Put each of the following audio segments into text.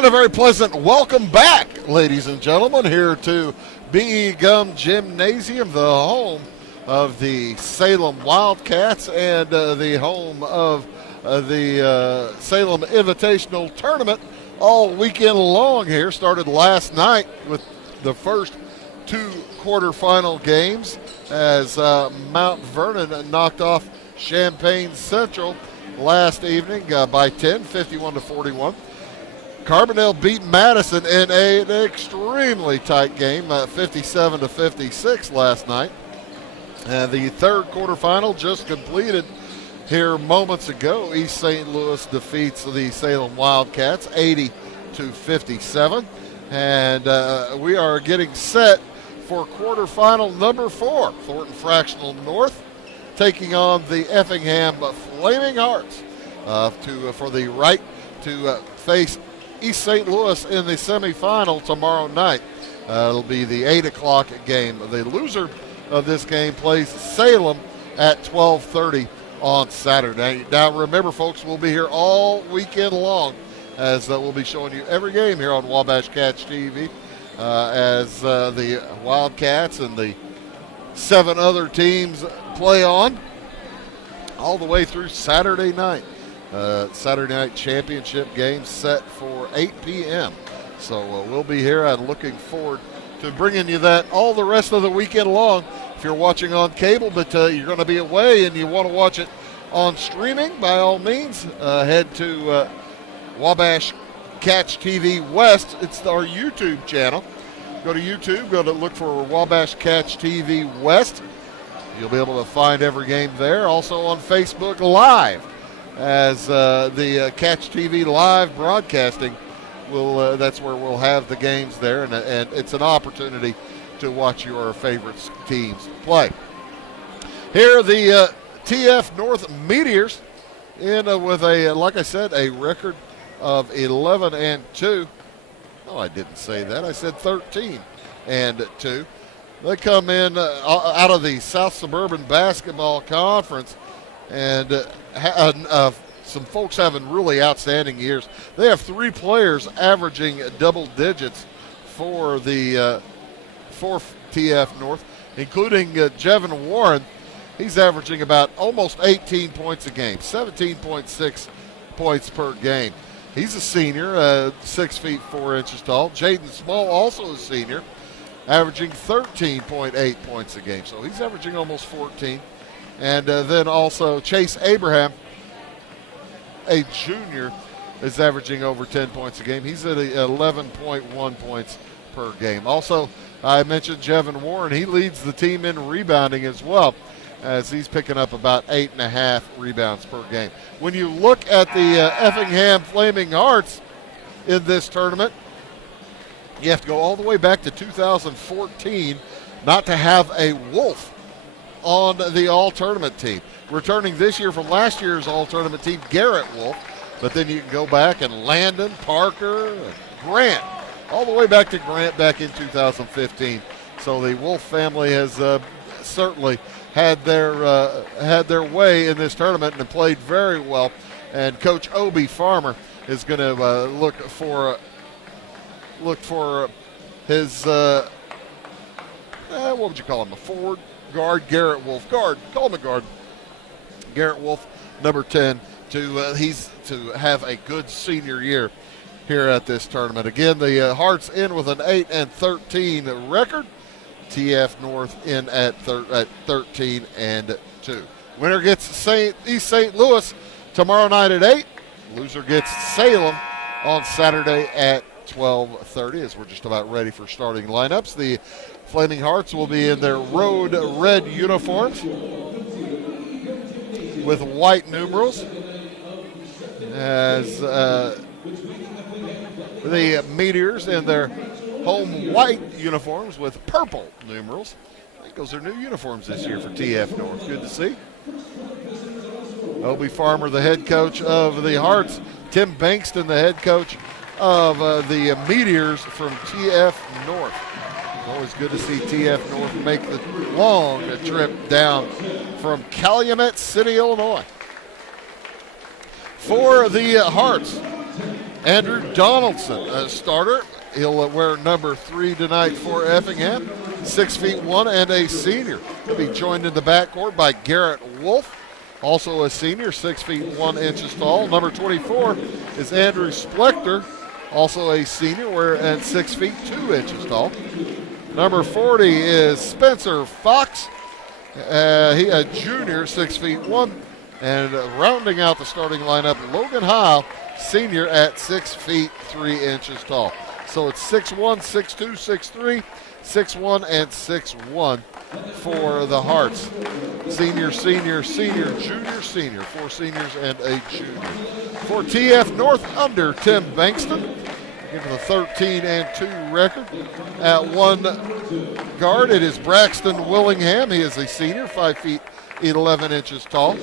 And a very pleasant welcome back, ladies and gentlemen, here to B.E. Gum Gymnasium, the home of the Salem Wildcats and the home of the Salem Invitational Tournament all weekend long here. Started last night with the first two quarterfinal games as Mount Vernon knocked off Champaign Central last evening by 10, 51-41. Carbondale beat Madison in an extremely tight game, 57-56 last night. And the third quarterfinal just completed here moments ago. East St. Louis defeats the Salem Wildcats 80-57. And we are getting set for quarterfinal number 4. Thornton Fractional North taking on the Effingham Flaming Hearts for the right to face East St. Louis in the semifinal tomorrow night. It'll be the 8 o'clock game. The loser of this game plays Salem at 12:30 on Saturday. Now remember, folks, we'll be here all weekend long as we'll be showing you every game here on Wabash Cats TV as the Wildcats and the 7 other teams play on all the way through Saturday night. Saturday night championship game set for 8 p.m. So we'll be here and looking forward to bringing you that all the rest of the weekend long. If you're watching on cable, but you're going to be away and you want to watch it on streaming, by all means, head to Wabash Catch TV West. It's our YouTube channel. Go to YouTube, go to look for Wabash Catch TV West. You'll be able to find every game there. Also on Facebook Live, as the Catch TV Live broadcasting will that's where we'll have the games there, and it's an opportunity to watch your favorite teams play. Here the TF North Meteors in with a, like I said, a record of 11-2. Oh, I didn't say that. I said 13-2. They come in out of the South Suburban Basketball Conference, and some folks having really outstanding years. They have 3 players averaging double digits for the for TF North, including Jevin Warren. He's averaging about almost 18 points a game, 17.6 points per game. He's a senior, 6 feet 4 inches tall. Jaden Small, also a senior, averaging 13.8 points a game. So he's averaging almost 14. And then also Chase Abraham, a junior, is averaging over 10 points a game. He's at 11.1 points per game. Also, I mentioned Jevin Warren. He leads the team in rebounding as well, as he's picking up about 8.5 rebounds per game. When you look at the Effingham Flaming Hearts in this tournament, you have to go all the way back to 2014 not to have a Wolf on the all-tournament team. Returning this year from last year's all-tournament team, Garrett Wolf, but then you can go back and Landon, Parker, and Grant, all the way back to Grant back in 2015. So the Wolf family has certainly had their way in this tournament and played very well. And Coach Obie Farmer is going to look for his what would you call him, a forward guard, Garrett Wolf, guard, call him a guard, Garrett Wolf, number 10, to have a good senior year here at this tournament. Again, the Hearts in with an 8-13 record. TF North in at 13-2. Winner gets East St. Louis tomorrow night at 8. Loser gets Salem on Saturday at 12:30, as we're just about ready for starting lineups. The Flaming Hearts will be in their road red uniforms with white numerals, as the Meteors in their home white uniforms with purple numerals. I think those are new uniforms this year for TF North. Good to see. Obie Farmer, the head coach of the Hearts. Tim Bankston, the head coach of the Meteors from TF North. Always good to see TF North make the long trip down from Calumet City, Illinois. For the Hearts, Andrew Donaldson, a starter. He'll wear number 3 tonight for Effingham. 6'1" and a senior. He'll be joined in the backcourt by Garrett Wolf, also a senior, 6'1" tall. Number 24 is Andrew Splector, also a senior, and 6'2" tall. Number 40 is Spencer Fox. He a junior, 6'1", and rounding out the starting lineup, Logan Heil, senior, at 6'3" tall. So it's 6'1", 6'2", 6'3", 6'1", and 6'1" for the Hearts. Senior, senior, senior, junior, senior. 4 seniors and a junior. For TF North, under Tim Bankston, given the 13-2 record. At 1 guard, it is Braxton Willingham. He is a senior, 5'11" tall.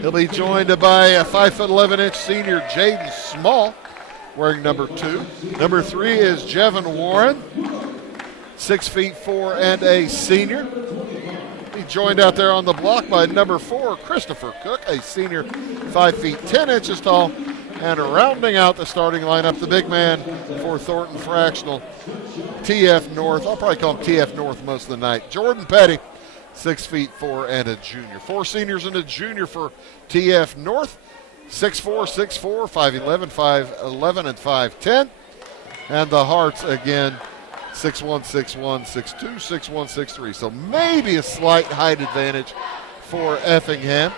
He'll be joined by a 5'11" senior Jaden Small, wearing number 2. Number 3 is Jevin Warren, 6'4" and a senior. He joined out there on the block by number 4, Christopher Cook, a senior, 5'10" tall. And rounding out the starting lineup, the big man for Thornton Fractional, TF North. I'll probably call him TF North most of the night. Jordan Petty, 6'4" and a junior. 4 seniors and a junior for TF North. 6'4", 6'4", 5'11", 5'11", and 5'10". And the Hearts again, 6'1", 6'1", 6'2", 6'1", 6'3". So maybe a slight height advantage for Effingham,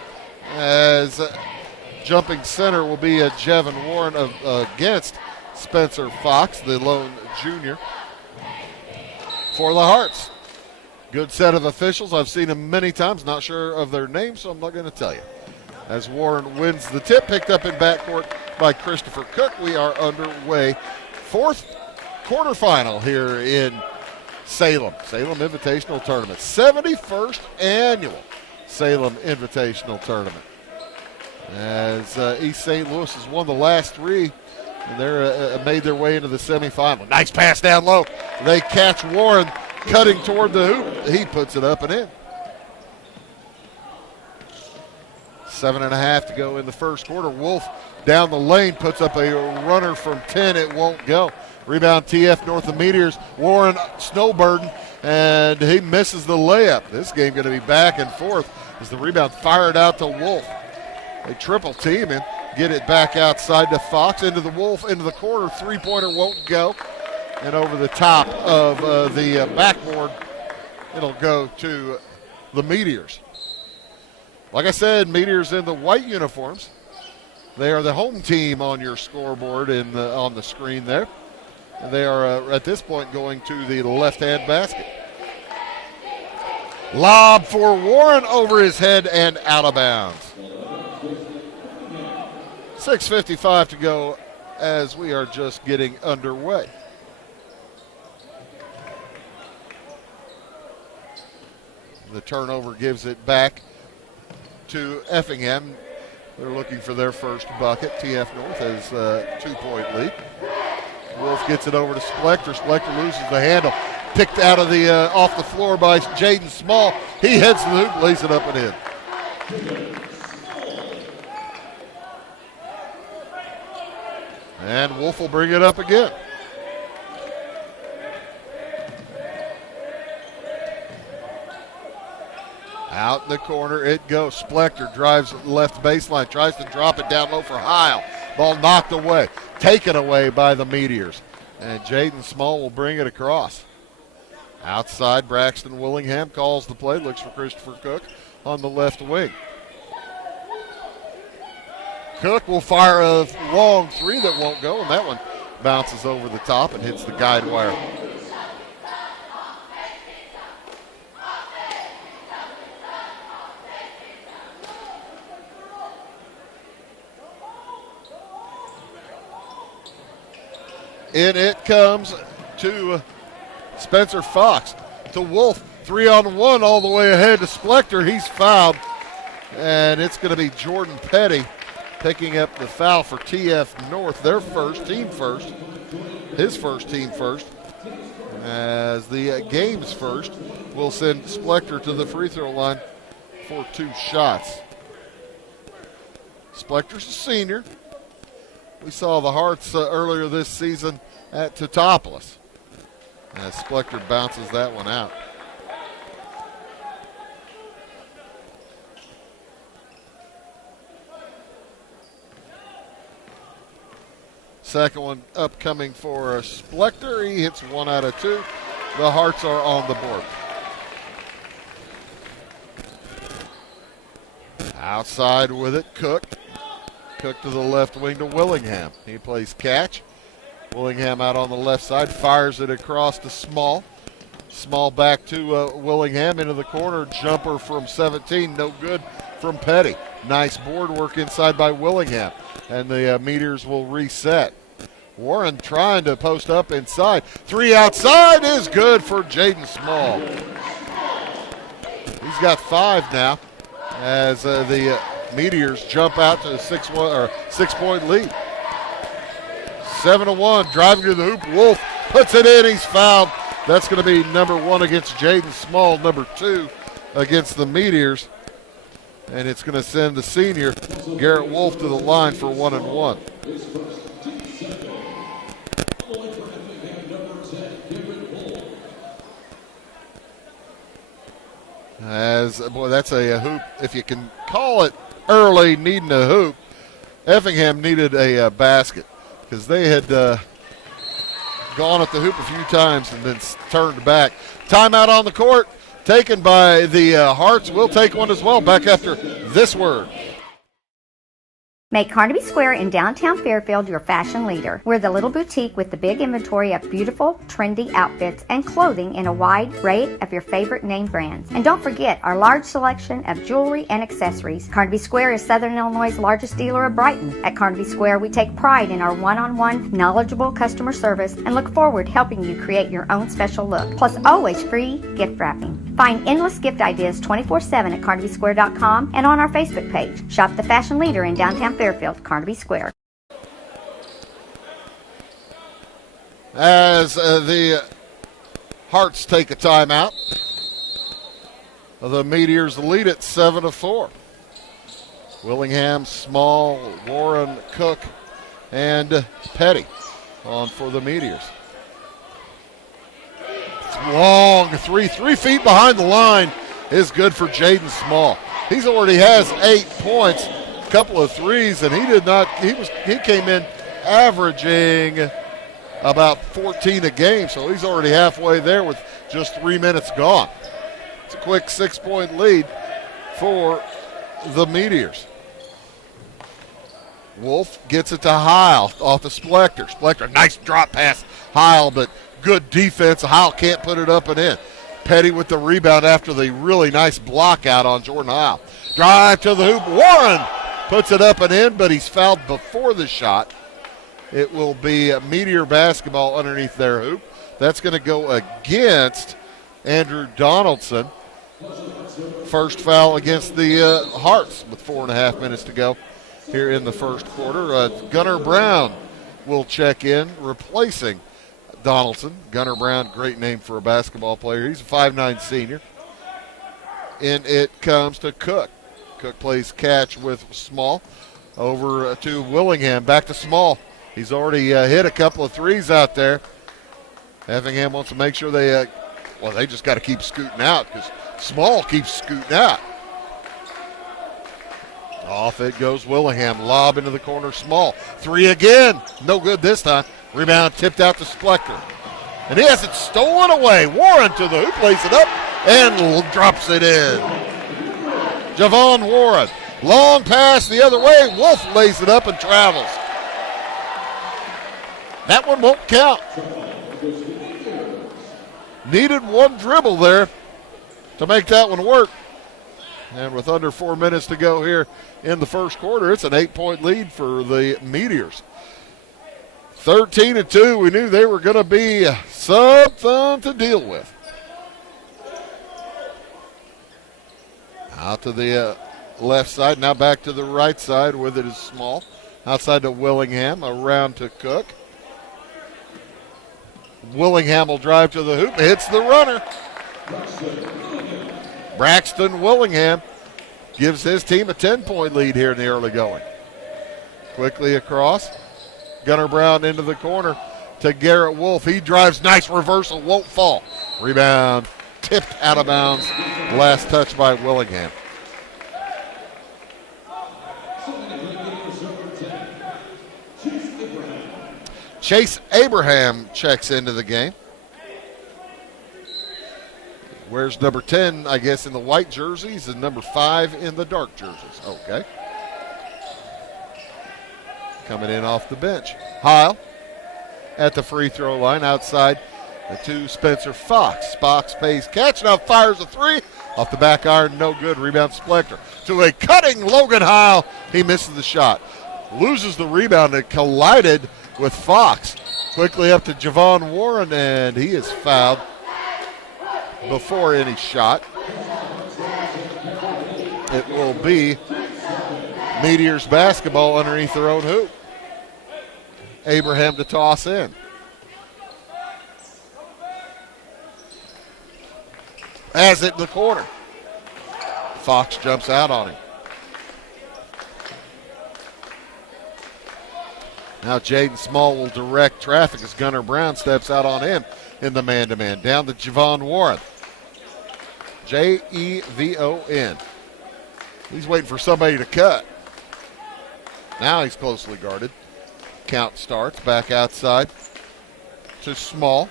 as jumping center will be a Jevin Warren against Spencer Fox, the lone junior, for the Hearts. Good set of officials. I've seen them many times. Not sure of their names, so I'm not going to tell you. As Warren wins the tip, picked up in backcourt by Christopher Cook. We are underway. 4th quarterfinal here in Salem. Salem Invitational Tournament. 71st annual Salem Invitational Tournament. As East St. Louis has won the last 3, and they're made their way into the semifinal. Nice pass down low. They catch Warren cutting toward the hoop. He puts it up and in. 7.5 to go in the first quarter. Wolf down the lane puts up a runner from 10. It won't go. Rebound TF North, the Meteors. Warren snowburden, and he misses the layup. This game going to be back and forth as the rebound fired out to Wolf. They triple team and get it back outside to Fox, into the Wolf, into the corner. 3-pointer won't go. And over the top of the backboard, it'll go to the Meteors. Like I said, Meteors in the white uniforms. They are the home team on your scoreboard on the screen there. And they are, at this point, going to the left-hand basket. Lob for Warren over his head and out of bounds. 6:55 to go as we are just getting underway. The turnover gives it back to Effingham. They're looking for their first bucket. TF North has a 2-point lead. Wolf gets it over to Splector. Splector loses the handle. Picked out of the off the floor by Jaden Small. He heads to the hoop, lays it up and in. And Wolf will bring it up again. Out in the corner it goes. Splector drives left baseline, tries to drop it down low for Heil. Ball knocked away, taken away by the Meteors. And Jaden Small will bring it across. Outside, Braxton Willingham calls the play, looks for Christopher Cook on the left wing. Cook will fire a long 3 that won't go, and that one bounces over the top and hits the guide wire. In it comes to Spencer Fox, to Wolf, 3-on-1 all the way ahead to Splector. He's fouled, and it's going to be Jordan Petty picking up the foul for TF North, their first, team first, his first team first. As the game's first, we'll send Splector to the free throw line for 2 shots. Splector's a senior. we saw the Hearts earlier this season at Teutopolis. As Splector bounces that one out. Second one upcoming for Splector. He hits 1 out of 2. The Hearts are on the board. Outside with it, Cook. Cook to the left wing to Willingham. He plays catch. Willingham out on the left side, fires it across to Small. Small back to Willingham into the corner. Jumper from 17, no good from Petty. Nice board work inside by Willingham. And the Meteors will reset. Warren trying to post up inside. 3 outside is good for Jaden Small. He's got 5 now as the Meteors jump out to a 6-point lead. 7-1, driving to the hoop. Wolf puts it in. He's fouled. That's going to be number 1 against Jaden Small, number 2 against the Meteors. And it's going to send the senior, Garrett Wolf, to the line for 1-1. Boy, that's a hoop. If you can call it early, needing a hoop, Effingham needed a basket because they had gone at the hoop a few times and then turned back. Timeout on the court, taken by the Hearts. We'll take one as well back after this word. Make Carnaby Square in downtown Fairfield your fashion leader. We're the little boutique with the big inventory of beautiful, trendy outfits and clothing in a wide array of your favorite name brands. And don't forget our large selection of jewelry and accessories. Carnaby Square is Southern Illinois' largest dealer of Brighton. At Carnaby Square, we take pride in our one-on-one, knowledgeable customer service and look forward to helping you create your own special look. Plus, always free gift wrapping. Find endless gift ideas 24/7 at CarnabySquare.com and on our Facebook page. Shop the fashion leader in downtown Fairfield, Carnaby Square. As the Hearts take a timeout, the Meteors lead it 7-4. Willingham, Small, Warren, Cook, and Petty on for the Meteors. Long 3 feet behind the line is good for Jaden Small. He's already has 8 points, a couple of threes, and he came in averaging about 14 a game, so he's already halfway there with just 3 minutes gone. It's a quick 6-point lead for the Meteors. Wolf gets it to Heil off the Splector. Splector, nice drop pass, Heil, but good defense. Heil can't put it up and in. Petty with the rebound after the really nice block out on Jordan Heil. Drive to the hoop. Warren puts it up and in, but he's fouled before the shot. It will be a Meteor basketball underneath their hoop. That's going to go against Andrew Donaldson. First foul against the Hearts with 4.5 minutes to go here in the first quarter. Gunnar Brown will check in, replacing Donaldson. Gunnar Brown, great name for a basketball player. He's a 5'9" senior. And it comes to Cook. Cook plays catch with Small. Over to Willingham. Back to Small. He's already hit a couple of threes out there. Effingham wants to make sure they just got to keep scooting out because Small keeps scooting out. Off it goes Willingham. Lob into the corner. Small. 3 again. No good this time. Rebound tipped out to Splector. And he has it stolen away. Warren to the hoop, lays it up, and drops it in. Javon Warren. Long pass the other way. Wolf lays it up and travels. That one won't count. Needed one dribble there to make that one work. And with under 4 minutes to go here in the first quarter, it's an 8-point lead for the Meteors. 13-2, we knew they were going to be something to deal with. Out to the left side, now back to the right side with it is Small. Outside to Willingham, around to Cook. Willingham will drive to the hoop, hits the runner. Braxton Willingham gives his team a 10-point lead here in the early going. Quickly across. Gunnar Brown into the corner to Garrett Wolf. He drives, nice reversal, won't fall. Rebound tipped out of bounds. Last touch by Willingham. Chase Abraham checks into the game. Wears number 10, I guess, in the white jerseys and number 5 in the dark jerseys. Okay. Coming in off the bench. Heil at the free throw line outside to Spencer Fox. Fox pays catch, now fires a three. Off the back iron, no good. Rebound Splector to a cutting Logan Heil. He misses the shot. Loses the rebound and collided with Fox. Quickly up to Javon Warren, and he is fouled before any shot. It will be Meteors basketball underneath their own hoop. Abraham to toss in. Has it in the corner. Fox jumps out on him. Now Jaden Small will direct traffic as Gunnar Brown steps out on him in the man-to-man. Down to Javon Warren. Jevon. He's waiting for somebody to cut. Now he's closely guarded. Count starts. Back outside to Small.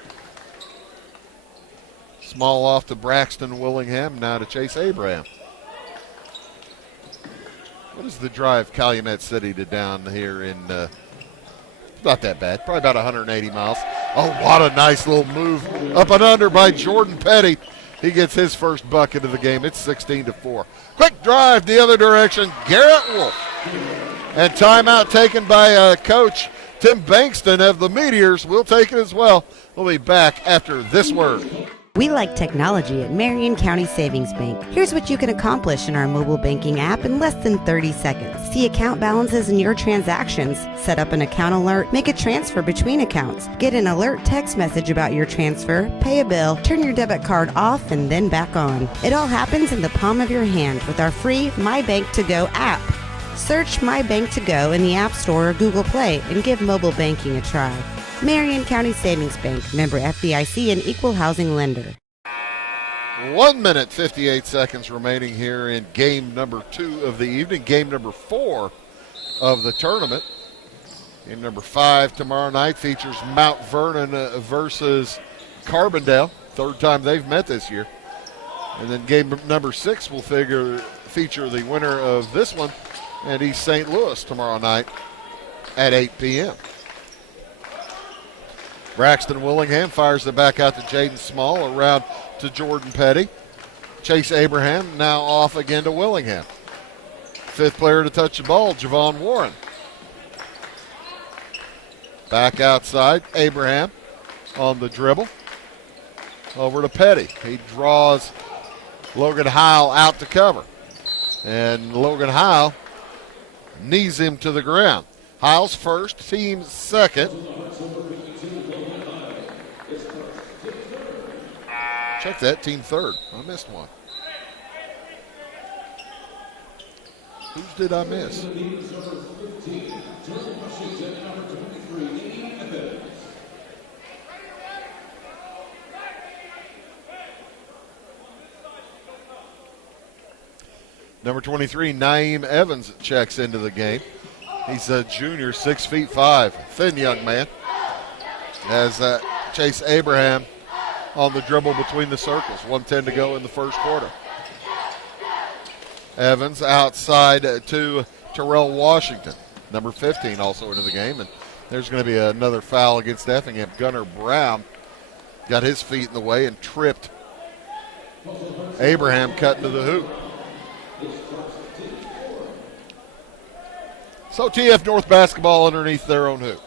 Small off to Braxton Willingham. Now to Chase Abraham. What is the drive Calumet City to down here in... not that bad. Probably about 180 miles. Oh, what a nice little move. Up and under by Jordan Petty. He gets his first bucket of the game. It's 16-4. Quick drive the other direction. Garrett Wolf. And timeout taken by Coach Tim Bankston of the Meteors. We'll take it as well. We'll be back after this word. We like technology at Marion County Savings Bank. Here's what you can accomplish in our mobile banking app in less than 30 seconds. See account balances in your transactions, set up an account alert, make a transfer between accounts, get an alert text message about your transfer, pay a bill, turn your debit card off and then back on. It all happens in the palm of your hand with our free My Bank to Go app. Search My Bank to Go in the App Store or Google Play and give mobile banking a try. Marion County Savings Bank, member FDIC and equal housing lender. 1 minute, 58 seconds remaining here in game number 2 of the evening. Game number 4 of the tournament. Game number 5 tomorrow night features Mount Vernon versus Carbondale. Third time they've met this year. And then game number 6 will feature the winner of this one and East St. Louis tomorrow night at 8 p.m. Braxton Willingham fires it back out to Jaden Small, around to Jordan Petty. Chase Abraham now off again to Willingham. Fifth player to touch the ball, Javon Warren. Back outside, Abraham on the dribble. Over to Petty. He draws Logan Heil out to cover. And Logan Heil knees him to the ground. Heil's first, team second. Check that, team third. I missed one. Whose did I miss? Number 23, Naeem Evans checks into the game. He's a junior, 6'5", thin young man. As Chase Abraham on the dribble between the circles. 1:10 to go in the first quarter. Evans outside to Terrell Washington, number 15, also into the game. And there's going to be another foul against Effingham. Gunnar Brown got his feet in the way and tripped Abraham cutting to the hoop. So TF North basketball underneath their own hoop.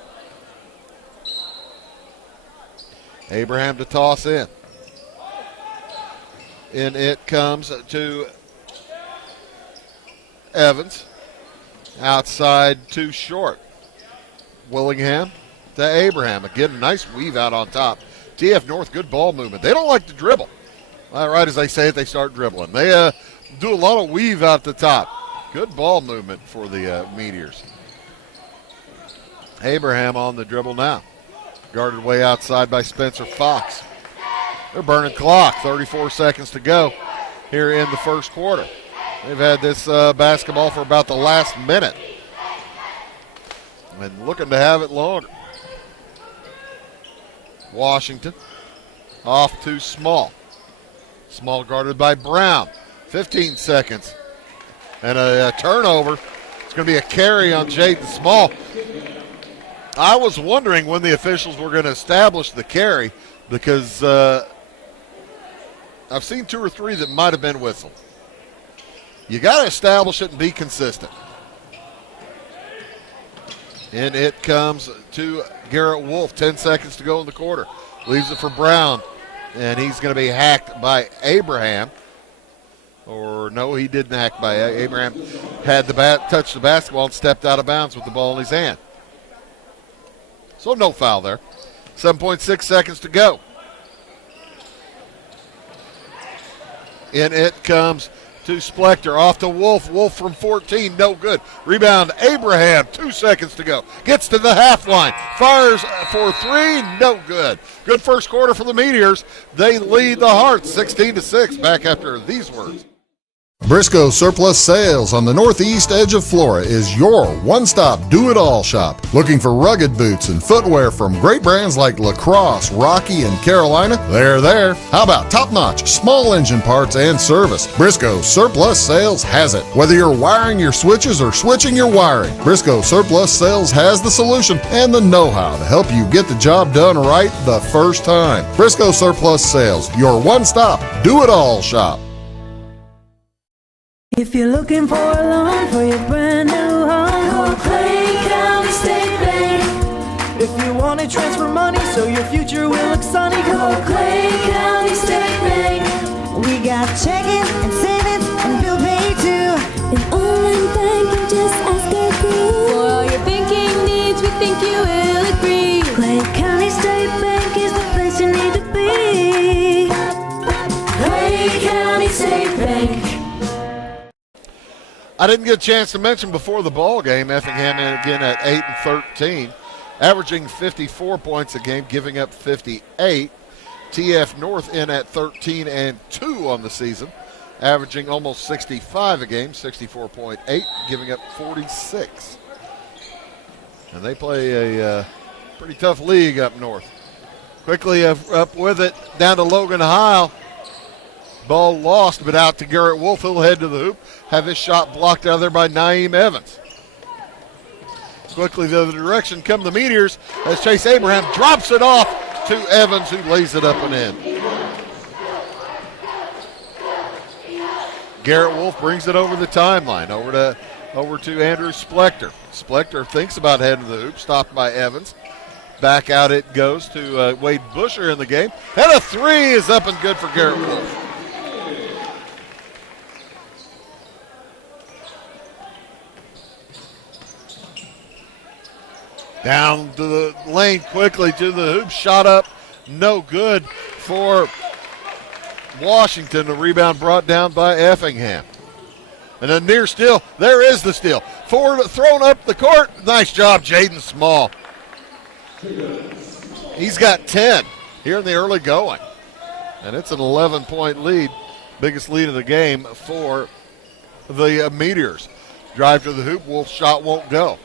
Abraham to toss in. In it comes to Evans. Outside too short. Willingham to Abraham. Again, a nice weave out on top. TF North, good ball movement. They don't like to dribble. Right as they say it, they start dribbling. They do a lot of weave out the top. Good ball movement for the Meteors. Abraham on the dribble now. Guarded way outside by Spencer Fox. They're burning clock. 34 seconds to go here in the first quarter. They've had this basketball for about the last minute. And looking to have it longer. Washington off to Small. Small guarded by Brown. 15 seconds. And a turnover. It's going to be a carry on Jaden Small. I was wondering when the officials were going to establish the carry because I've seen 2 or 3 that might have been whistled. You got to establish it and be consistent. And it comes to Garrett Wolf. 10 seconds to go in the quarter. Leaves it for Brown. And he's going to be hacked by Abraham. Or no, he didn't hack by Abraham. Had the touched the basketball and stepped out of bounds with the ball in his hand. So no foul there. 7.6 seconds to go. And it comes to Splector. Off to Wolf. Wolf from 14. No good. Rebound. Abraham. 2 seconds to go. Gets to the half line. Fires for 3. No good. Good first quarter for the Meteors. They lead the Hearts 16-6. Back after these words. Briscoe Surplus Sales on the northeast edge of Flora is your one-stop do-it-all shop. Looking for rugged boots and footwear from great brands like Lacrosse, Rocky, and Carolina? They're there. How about top-notch small engine parts and service? Briscoe Surplus Sales has it. Whether you're wiring your switches or switching your wiring, Briscoe Surplus Sales has the solution and the know-how to help you get the job done right the first time. Briscoe Surplus Sales, your one-stop do-it-all shop. If you're looking for a loan for your brand new home, call Clay County State Bank. If you want to transfer money so your future will look sunny, call Clay County State Bank. We got checking and savings and bill pay too. An online banking, just ask our crew. For all your banking needs, we think you will agree. Clay County State Bank is the place you need to be. Clay County State Bank. I didn't get a chance to mention before the ball game, Effingham again at 8-13, averaging 54 points a game, giving up 58. TF North in at 13-2 on the season, averaging almost 65 a game, 64.8, giving up 46. And they play a pretty tough league up north. Quickly up with it, down to Logan Heil. Ball lost, but out to Garrett Wolf. He'll head to the hoop. Have his shot blocked out of there by Naeem Evans. Quickly the other direction come the Meteors as Chase Abraham drops it off to Evans, who lays it up and in. Garrett Wolf brings it over the timeline, over to Andrew Splector. Splector thinks about heading to the hoop, stopped by Evans. Back out it goes to Wade Busher in the game. And a 3 is up and good for Garrett Wolf. Down to the lane quickly to the hoop. Shot up, no good for Washington. The rebound brought down by Effingham. And a near steal. There is the steal. Forward, thrown up the court. Nice job, Jaden Small. He's got 10 here in the early going. And it's an 11-point lead. Biggest lead of the game for the Meteors. Drive to the hoop. Wolf's shot won't go.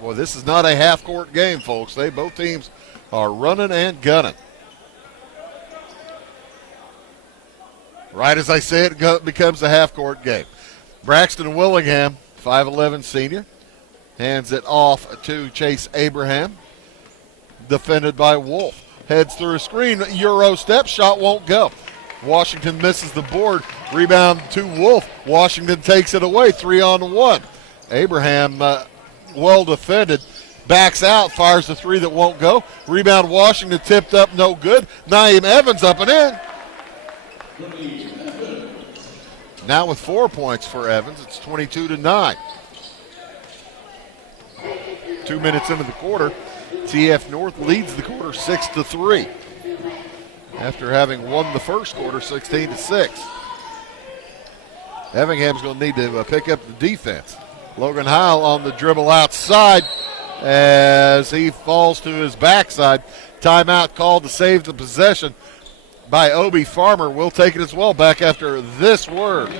Boy, this is not a half-court game, folks. Both teams are running and gunning. Right as I say it becomes a half-court game. Braxton Willingham, 5'11 senior, hands it off to Chase Abraham. Defended by Wolf. Heads through a screen, Euro step, shot won't go. Washington misses the board. Rebound to Wolf. Washington takes it away, 3-on-1. Abraham well defended, backs out, fires the 3 that won't go. Rebound Washington, tipped up, no good. Naeem Evans up and in. Now with 4 points for Evans, it's 22-9. 2 minutes into the quarter, TF North leads the quarter 6-3. After having won the first quarter 16-6. Effingham's going to need to pick up the defense. Logan Heil on the dribble outside. as he falls to his backside. Timeout called to save the possession by Obie Farmer. We'll take it as well back after this word.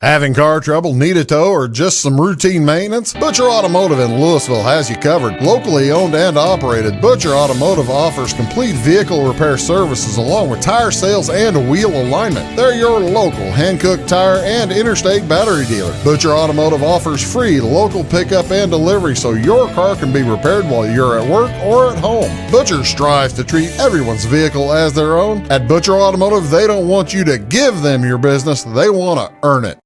Having car trouble, need a tow, or just some routine maintenance? Butcher Automotive in Louisville has you covered. Locally owned and operated, Butcher Automotive offers complete vehicle repair services along with tire sales and wheel alignment. They're your local Hankook tire and interstate battery dealer. Butcher Automotive offers free local pickup and delivery so your car can be repaired while you're at work or at home. Butcher strives to treat everyone's vehicle as their own. At Butcher Automotive, they don't want you to give them your business, they want to earn it.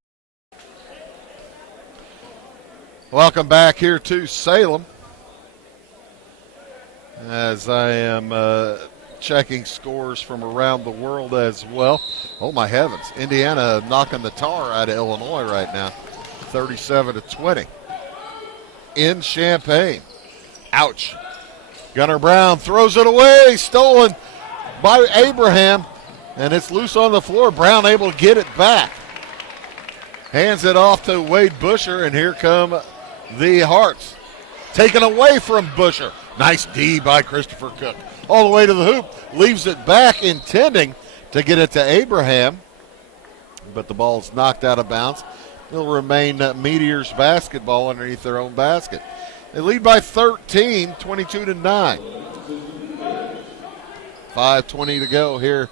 Welcome back here to Salem. As I am checking scores from around the world as well. Oh my heavens, Indiana knocking the tar out of Illinois right now, 37-20. In Champaign, ouch. Gunnar Brown throws it away, stolen by Abraham, and it's loose on the floor. Brown able to get it back. Hands it off to Wade Busher, and here come the Hearts. Taken away from Busher. Nice D by Christopher Cook. All the way to the hoop. Leaves it back, intending to get it to Abraham. But the ball's knocked out of bounds. It'll remain Meteors basketball underneath their own basket. They lead by 13, 22-9. 5:20 to go here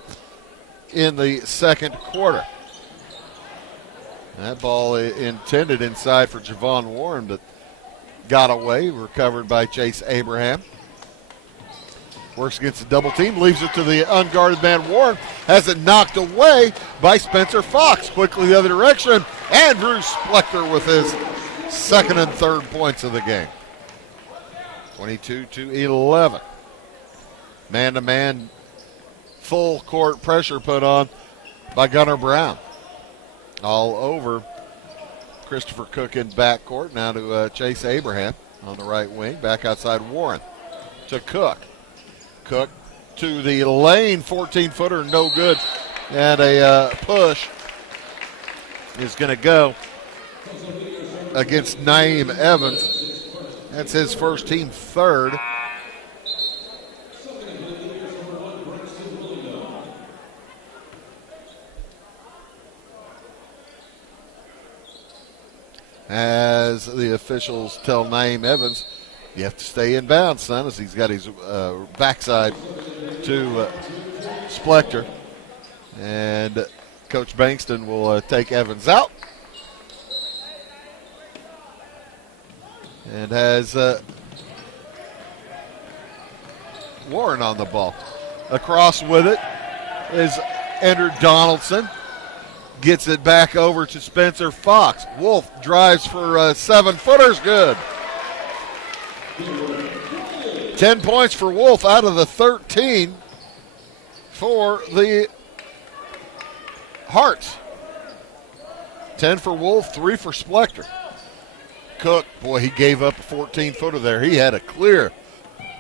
in the second quarter. That ball intended inside for Javon Warren, but got away. Recovered by Chase Abraham. Works against the double team. Leaves it to the unguarded man Warren. Has it knocked away by Spencer Fox. Quickly the other direction. Andrew Splector with his second and third points of the game. 22-11. Man-to-man full court pressure put on by Gunnar Brown. All over Christopher Cook in backcourt. Now to Chase Abraham on the right wing. Back outside Warren to Cook. Cook to the lane. 14-footer, no good. And a push is going to go against Naeem Evans. That's his first, team third. As the officials tell Naeem Evans, you have to stay in bounds, son, as he's got his backside to Splector. And Coach Bankston will take Evans out. And has Warren on the ball. Across with it is Andrew Donaldson. Gets it back over to Spencer Fox. Wolf drives for 7-footers, good. 10 points for Wolf out of the 13 for the Hearts. 10 for Wolf, 3 for Splector. Cook, boy, he gave up a 14-footer there. He had a clear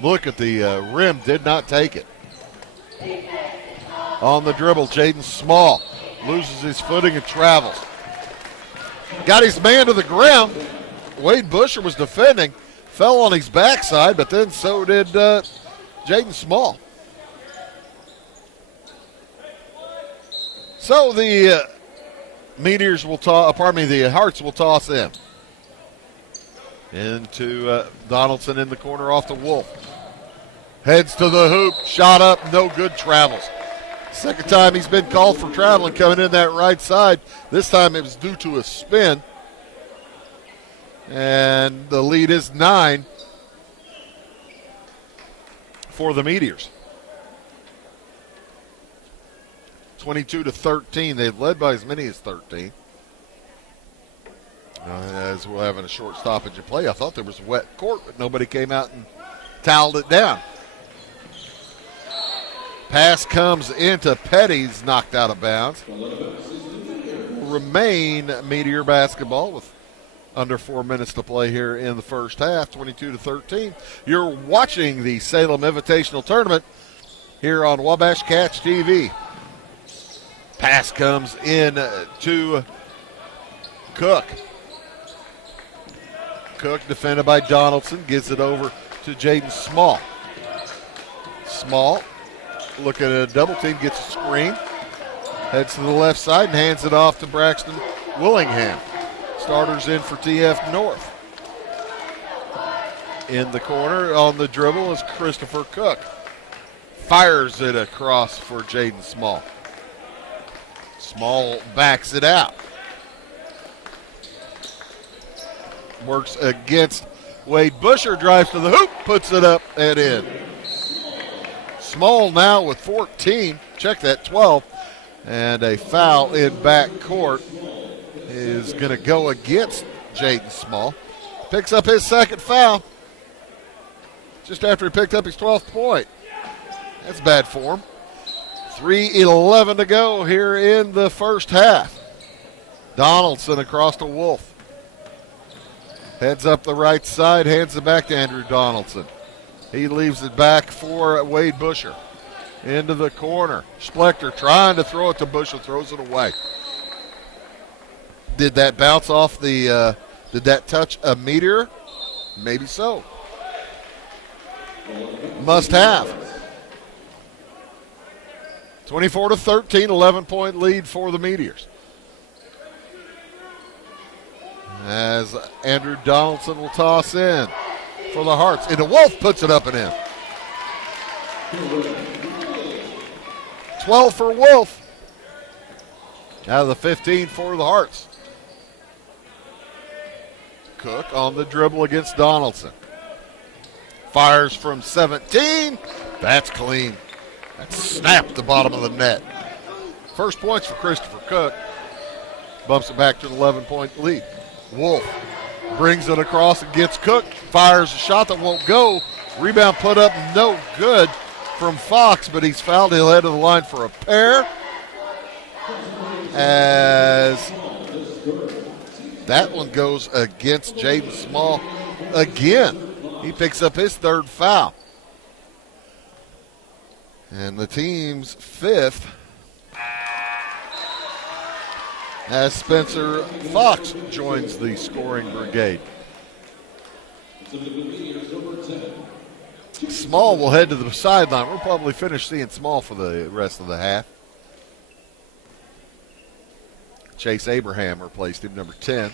look at the rim, did not take it. On the dribble, Jaden Small. Loses his footing and travels. Got his man to the ground. Wade Busher was defending. Fell on his backside, but then so did Jaden Small. So the Meteors will toss, the Hearts will toss in. Into Donaldson in the corner off the Wolf. Heads to the hoop. Shot up, no good, travels. Second time he's been called for traveling coming in that right side. This time it was due to a spin. And the lead is 9 for the Meteors. 22-13. They've led by as many as 13. As we're having a short stoppage of play, I thought there was a wet court, but nobody came out and toweled it down. Pass comes into Petty's, knocked out of bounds. Remain Meteor basketball with under 4 minutes to play here in the first half, 22-13. You're watching the Salem Invitational Tournament here on Wabash Cats TV. Pass comes in to Cook. Cook defended by Donaldson, gives it over to Jaden Small. Small looking at a double team, gets a screen, heads to the left side and hands it off to Braxton Willingham. Starters in for TF North. In the corner on the dribble is Christopher Cook. Fires it across for Jaden Small. Small backs it out. Works against Wade Busher, drives to the hoop, puts it up and in. Small now with 14, check that, 12. And a foul in back court is going to go against Jaden Small. Picks up his second foul just after he picked up his 12th point. That's bad form. 3:11 to go here in the first half. Donaldson across to Wolf. Heads up the right side, hands it back to Andrew Donaldson. He leaves it back for Wade Busher. Into the corner. Splector trying to throw it to Busher, throws it away. Did that bounce off the, did that touch a meteor? Maybe so. Must have. 24-13, 11-point lead for the Meteors. As Andrew Donaldson will toss in for the Hearts. And the Wolf puts it up and in. 12 for Wolf. Out of the 15 for the Hearts. Cook on the dribble against Donaldson. Fires from 17. That's clean. That snapped the bottom of the net. First points for Christopher Cook. Bumps it back to an 11-point lead. Wolf brings it across and gets Cook. Fires a shot that won't go. Rebound put up no good from Fox, but he's fouled. He'll head to the line for a pair. As that one goes against Jaden Small again. He picks up his third foul. And the team's fifth, as Spencer Fox joins the scoring brigade. Small will head to the sideline. We'll probably finish seeing Small for the rest of the half. Chase Abraham replaced him, number 10.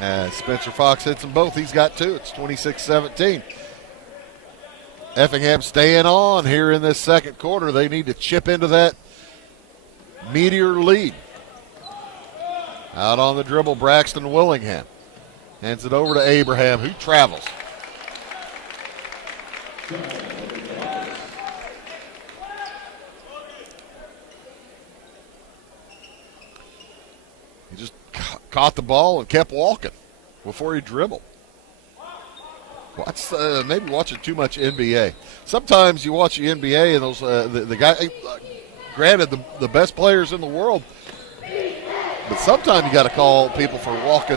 As Spencer Fox hits them both, he's got two. It's 26-17. Effingham staying on here in this second quarter. They need to chip into that Meteor lead. Out on the dribble, Braxton Willingham. Hands it over to Abraham, who travels. He just caught the ball and kept walking before he dribbled. Maybe watching too much NBA. Sometimes you watch the NBA and those the guy. Granted, the best players in the world, but sometimes you got to call people for walking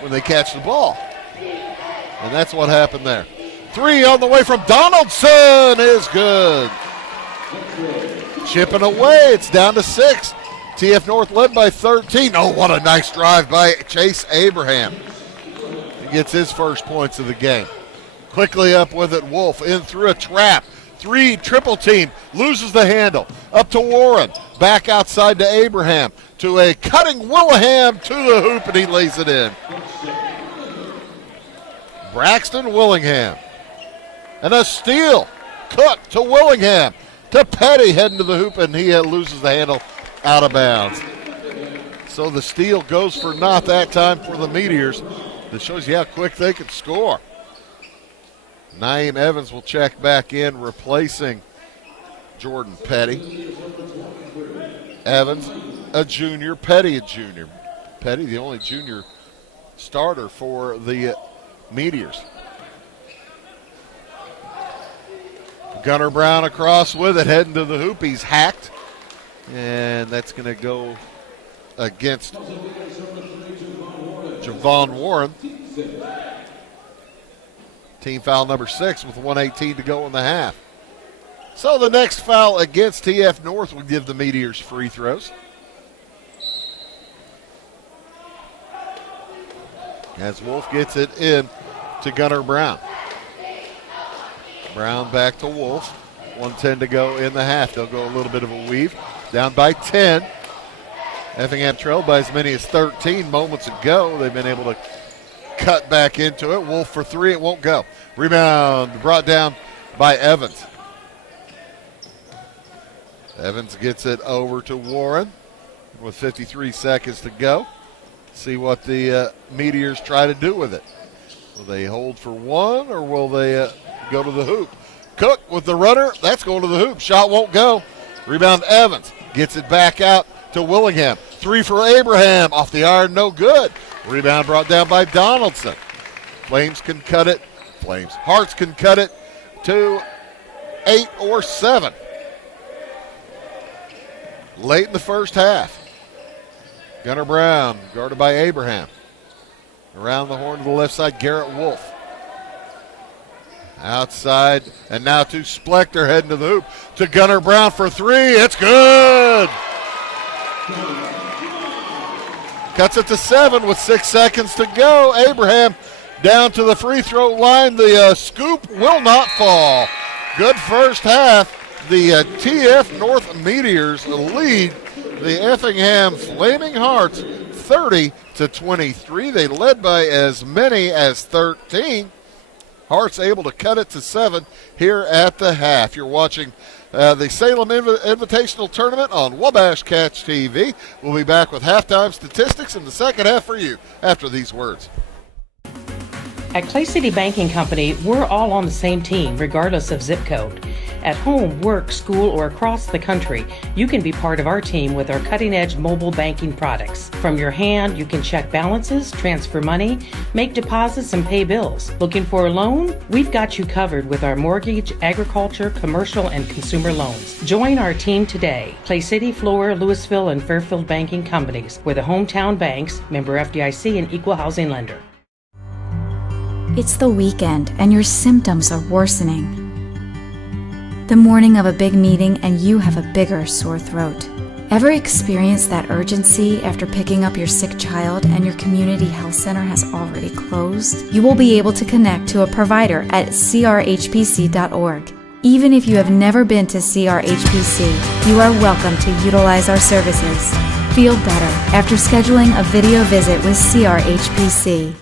when they catch the ball, and that's what happened there. Three on the way from Donaldson is good. Chipping away, it's down to 6. TF North led by 13. Oh, what a nice drive by Chase Abraham. He gets his first points of the game. Quickly up with it, Wolf in through a trap. 3, triple team, loses the handle. Up to Warren, back outside to Abraham. To a cutting Willingham to the hoop, and he lays it in. Braxton Willingham. And a steal. Cook to Willingham. To Petty, heading to the hoop, and he loses the handle out of bounds. So the steal goes for naught that time for the Meteors. That shows you how quick they can score. Naeem Evans will check back in, replacing Jordan Petty. Evans, a junior. Petty, a junior. Petty, the only junior starter for the Meteors. Gunnar Brown across with it, heading to the hoop. He's hacked, and that's going to go against Javon Warren. Team foul number 6 with 1:18 to go in the half. So the next foul against TF North will give the Meteors free throws. as Wolf gets it in to Gunnar Brown. Brown back to Wolf. 1:10 to go in the half. They'll go a little bit of a weave. Down by 10. Effingham trailed by as many as 13 moments ago. They've been able to cut back into it. Wolf for three. It won't go. Rebound brought down by Evans. Evans gets it over to Warren with 53 seconds to go. See what the Meteors try to do with it. Will they hold for one, or will they go to the hoop? Cook with the runner. That's going to the hoop. Shot won't go. Rebound Evans. Gets it back out to Willingham. Three for Abraham. Off the iron, no good. Rebound brought down by Donaldson. Flames can cut it. Hearts can cut it to 8 or 7. Late in the first half. Gunnar Brown guarded by Abraham. Around the horn to the left side, Garrett Wolf. Outside, and now to Splector heading to the hoop. To Gunnar Brown for three. It's good. Cuts it to 7 with 6 seconds to go. Abraham down to the free throw line. The scoop will not fall. Good first half. The TF North Meteors lead the Effingham Flaming Hearts 30-23. They led by as many as 13. Hearts able to cut it to 7 here at the half. You're watching the Salem Invitational Tournament on Wabash Catch TV. We'll be back with halftime statistics in the second half for you after these words. At Clay City Banking Company, we're all on the same team, regardless of zip code. At home, work, school, or across the country, you can be part of our team with our cutting-edge mobile banking products. From your hand, you can check balances, transfer money, make deposits, and pay bills. Looking for a loan? We've got you covered with our mortgage, agriculture, commercial, and consumer loans. Join our team today. Clay City, Flora, Louisville, and Fairfield Banking Companies. We're the hometown banks, member FDIC, and equal housing lender. It's the weekend and your symptoms are worsening. The morning of a big meeting and you have a bigger sore throat. Ever experience that urgency after picking up your sick child and your community health center has already closed? You will be able to connect to a provider at crhpc.org. Even if you have never been to CRHPC, you are welcome to utilize our services. Feel better after scheduling a video visit with CRHPC.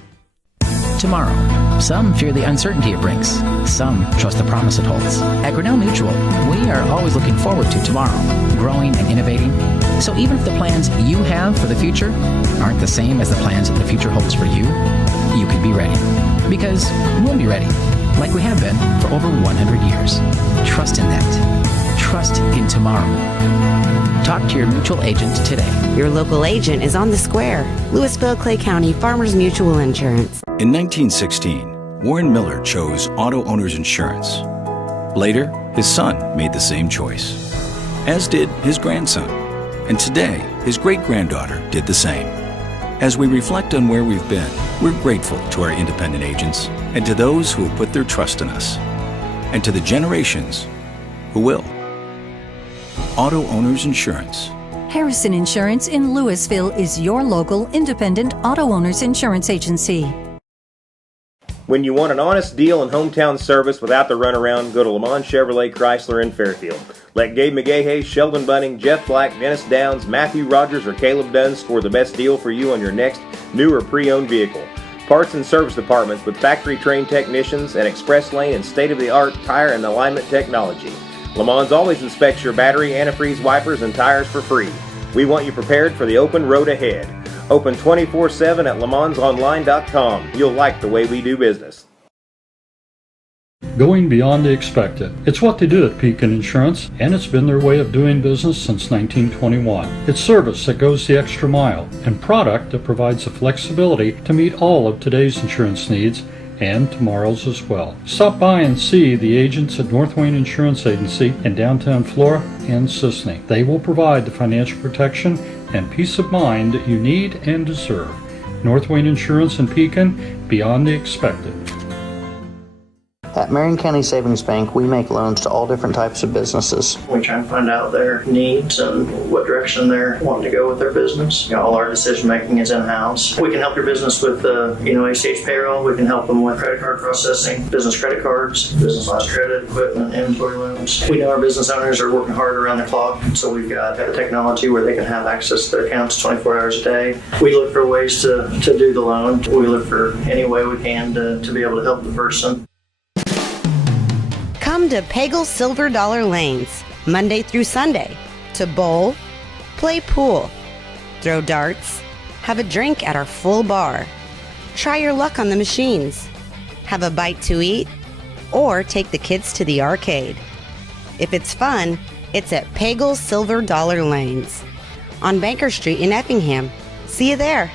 Tomorrow. Some fear the uncertainty it brings. Some trust the promise it holds. At Grinnell Mutual, we are always looking forward to tomorrow, growing and innovating. So even if the plans you have for the future aren't the same as the plans that the future holds for you, you can be ready. Because we'll be ready, like we have been for over 100 years. Trust in that. Trust in tomorrow. Talk to your mutual agent today. Your local agent is on the square. Louisville, Clay County Farmers Mutual Insurance. In 1916, Warren Miller chose Auto Owners Insurance. Later, his son made the same choice, as did his grandson. And today, his great-granddaughter did the same. As we reflect on where we've been, we're grateful to our independent agents and to those who have put their trust in us, and to the generations who will. Auto Owners Insurance. Harrison Insurance in Louisville is your local independent auto owners insurance agency. When you want an honest deal and hometown service without the runaround, go to Lamont Chevrolet Chrysler in Fairfield. Let Gabe McGahey, Sheldon Bunning, Jeff Black, Dennis Downs, Matthew Rogers, or Caleb Dunn score the best deal for you on your next new or pre-owned vehicle. Parts and service departments with factory-trained technicians and express lane and state-of-the-art tire and alignment technology. Lamont always inspects your battery, antifreeze, wipers, and tires for free. We want you prepared for the open road ahead. Open 24/7 at LeMansOnline.com. You'll like the way we do business. Going beyond the expected. It's what they do at Pekin Insurance, and it's been their way of doing business since 1921. It's service that goes the extra mile, and product that provides the flexibility to meet all of today's insurance needs and tomorrow's as well. Stop by and see the agents at North Wayne Insurance Agency in downtown Flora and Sisney. They will provide the financial protection and peace of mind that you need and deserve. North Wayne Insurance in Pekin, beyond the expected. At Marion County Savings Bank, we make loans to all different types of businesses. We try and find out their needs and what direction they're wanting to go with their business. All our decision making is in-house. We can help your business with ACH payroll. We can help them with credit card processing, business credit cards, business lines of credit, equipment, inventory loans. We know our business owners are working hard around the clock, so we've got the technology where they can have access to their accounts 24 hours a day. We look for ways to do the loan. We look for any way we can to be able to help the person. Come to Pagel's Silver Dollar Lanes, Monday through Sunday, to bowl, play pool, throw darts, have a drink at our full bar, try your luck on the machines, have a bite to eat, or take the kids to the arcade. If it's fun, it's at Pagel's Silver Dollar Lanes on Banker Street in Effingham. See you there.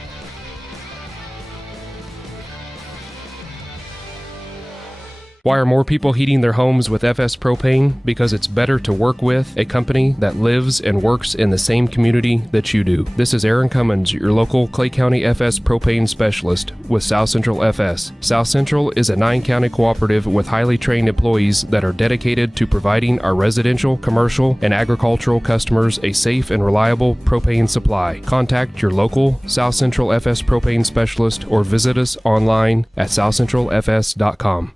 Why are more people heating their homes with FS Propane? Because it's better to work with a company that lives and works in the same community that you do. This is Aaron Cummins, your local Clay County FS Propane specialist with South Central FS. South Central is a 9-county cooperative with highly trained employees that are dedicated to providing our residential, commercial, and agricultural customers a safe and reliable propane supply. Contact your local South Central FS Propane specialist or visit us online at southcentralfs.com.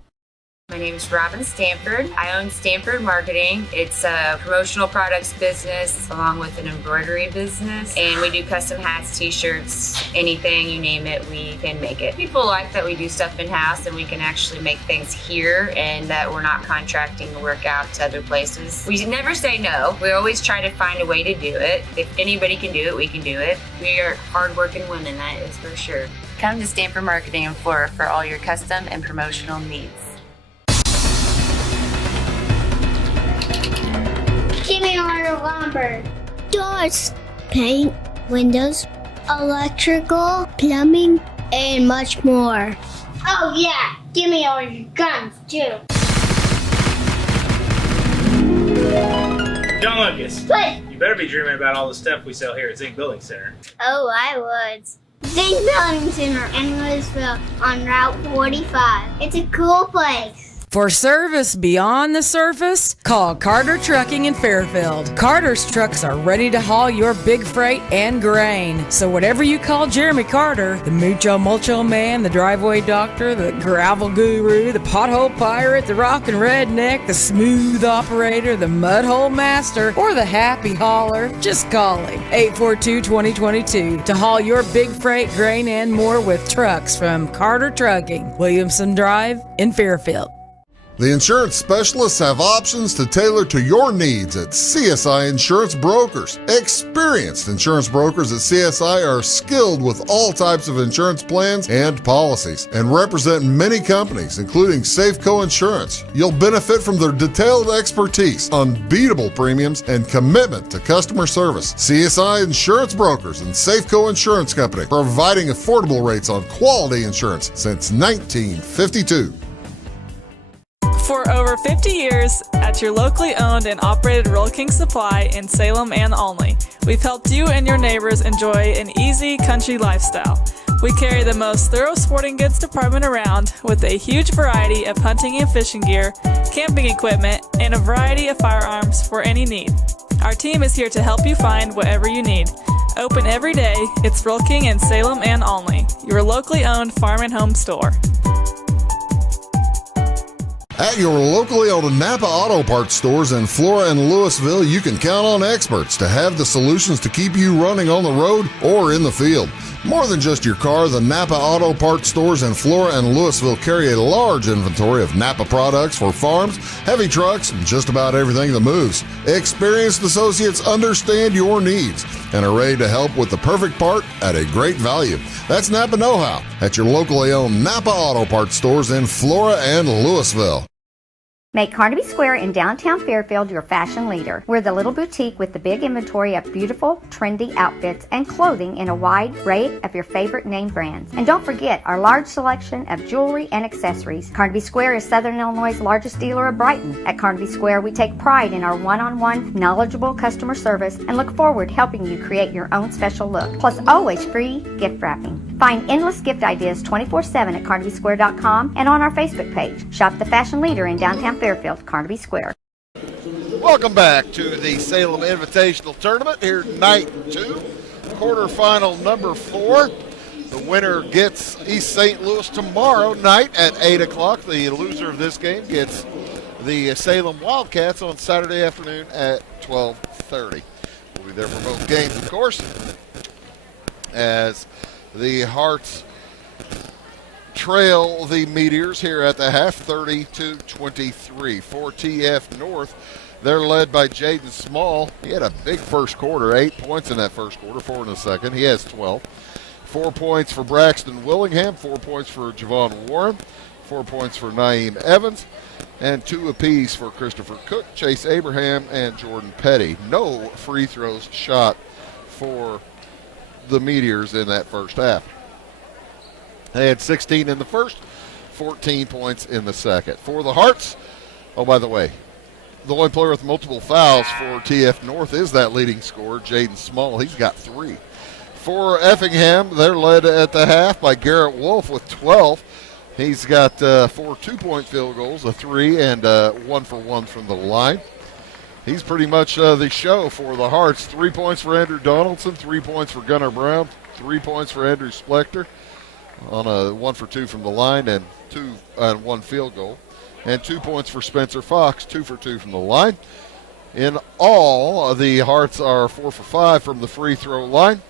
My name is Robin Stanford. I own Stanford Marketing. It's a promotional products business along with an embroidery business. And we do custom hats, t-shirts, anything, you name it, we can make it. People like that we do stuff in-house and we can actually make things here and that we're not contracting to work out to other places. We never say no. We always try to find a way to do it. If anybody can do it, we can do it. We are hardworking women, that is for sure. Come to Stanford Marketing in Flora for all your custom and promotional needs. Give me a lumber. Doors, paint, windows, electrical, plumbing, and much more. Oh yeah, give me all your guns too. John Lucas. What? You better be dreaming about all the stuff we sell here at Zink Building Center. Oh, I would. Zink Building Center in Louisville on Route 45. It's a cool place. For service beyond the surface, call Carter Trucking in Fairfield. Carter's trucks are ready to haul your big freight and grain. So whatever you call Jeremy Carter, the Mucho Mulcho Man, the driveway doctor, the gravel guru, the pothole pirate, the rockin' redneck, the smooth operator, the mudhole master, or the happy hauler, just call him. 842-2022 to haul your big freight, grain, and more with trucks from Carter Trucking, Williamson Drive in Fairfield. The insurance specialists have options to tailor to your needs at CSI Insurance Brokers. Experienced insurance brokers at CSI are skilled with all types of insurance plans and policies and represent many companies, including Safeco Insurance. You'll benefit from their detailed expertise, unbeatable premiums, and commitment to customer service. CSI Insurance Brokers and Safeco Insurance Company, providing affordable rates on quality insurance since 1952. For over 50 years, at your locally owned and operated Roll King Supply in Salem and Olney, we've helped you and your neighbors enjoy an easy country lifestyle. We carry the most thorough sporting goods department around with a huge variety of hunting and fishing gear, camping equipment, and a variety of firearms for any need. Our team is here to help you find whatever you need. Open every day, it's Roll King in Salem and Olney, your locally owned farm and home store. At your locally owned Napa Auto Parts stores in Flora and Louisville, you can count on experts to have the solutions to keep you running on the road or in the field. More than just your car, the Napa Auto Parts stores in Flora and Louisville carry a large inventory of Napa products for farms, heavy trucks, and just about everything that moves. Experienced associates understand your needs and are ready to help with the perfect part at a great value. That's Napa Know-How at your locally owned Napa Auto Parts stores in Flora and Louisville. Make Carnaby Square in downtown Fairfield your fashion leader. We're the little boutique with the big inventory of beautiful, trendy outfits and clothing in a wide array of your favorite name brands. And don't forget our large selection of jewelry and accessories. Carnaby Square is Southern Illinois' largest dealer of Brighton. At Carnaby Square, we take pride in our one-on-one, knowledgeable customer service and look forward to helping you create your own special look. Plus, always free gift wrapping. Find endless gift ideas 24/7 at CarnabySquare.com and on our Facebook page. Shop the fashion leader in downtown Fairfield, Carnaby Square. Welcome back to the Salem Invitational Tournament. Here, night 2, quarterfinal number 4. The winner gets East St. Louis tomorrow night at 8 o'clock. The loser of this game gets the Salem Wildcats on Saturday afternoon at 12:30. We'll be there for both games, of course, as the Hearts trail the Meteors here at the half, 30-23. For TF North, they're led by Jaden Small. He had a big first quarter, 8 points in that first quarter, 4 in the second. He has 12. 4 points for Braxton Willingham, 4 points for Javon Warren, 4 points for Naeem Evans, and 2 apiece for Christopher Cook, Chase Abraham, and Jordan Petty. No free throws shot for the Meteors in that first half. They had 16 in the first, 14 points in the second. For the Hearts, oh, by the way, the only player with multiple fouls for TF North is that leading scorer, Jaden Small. He's got 3. For Effingham, they're led at the half by Garrett Wolf with 12. He's got 4 two-point field goals, a 3, and 1 for 1 from the line. He's pretty much the show for the Hearts. 3 points for Andrew Donaldson, 3 points for Gunnar Brown, 3 points for Andrew Splector on a 1 for 2 from the line and 1 field goal. And 2 points for Spencer Fox, 2 for 2 from the line. In all, the Hearts are 4 for 5 from the free throw line.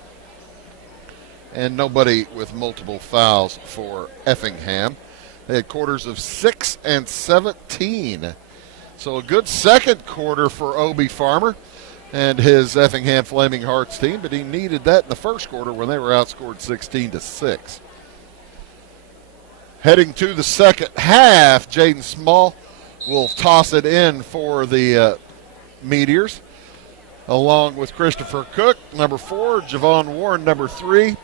And nobody with multiple fouls for Effingham. They had quarters of 6 and 17. So a good second quarter for Obie Farmer and his Effingham Flaming Hearts team, but he needed that in the first quarter when they were outscored 16-6. Heading to the second half, Jaden Small will toss it in for the Meteors, along with Christopher Cook, number 4, Javon Warren, number 3.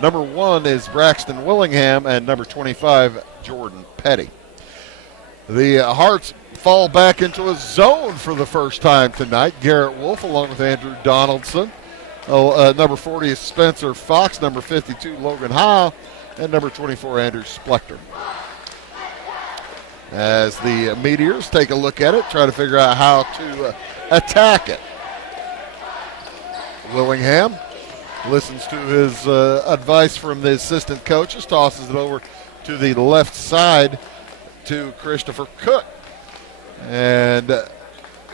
Number 1 is Braxton Willingham, and number 25, Jordan Petty. The Hearts fall back into a zone for the first time tonight. Garrett Wolf along with Andrew Donaldson. Number 40 is Spencer Fox, number 52, Logan Howe, and number 24, Andrew Splector. As the Meteors take a look at it, try to figure out how to attack it. Willingham listens to his advice from the assistant coaches, tosses it over to the left side to Christopher Cook. And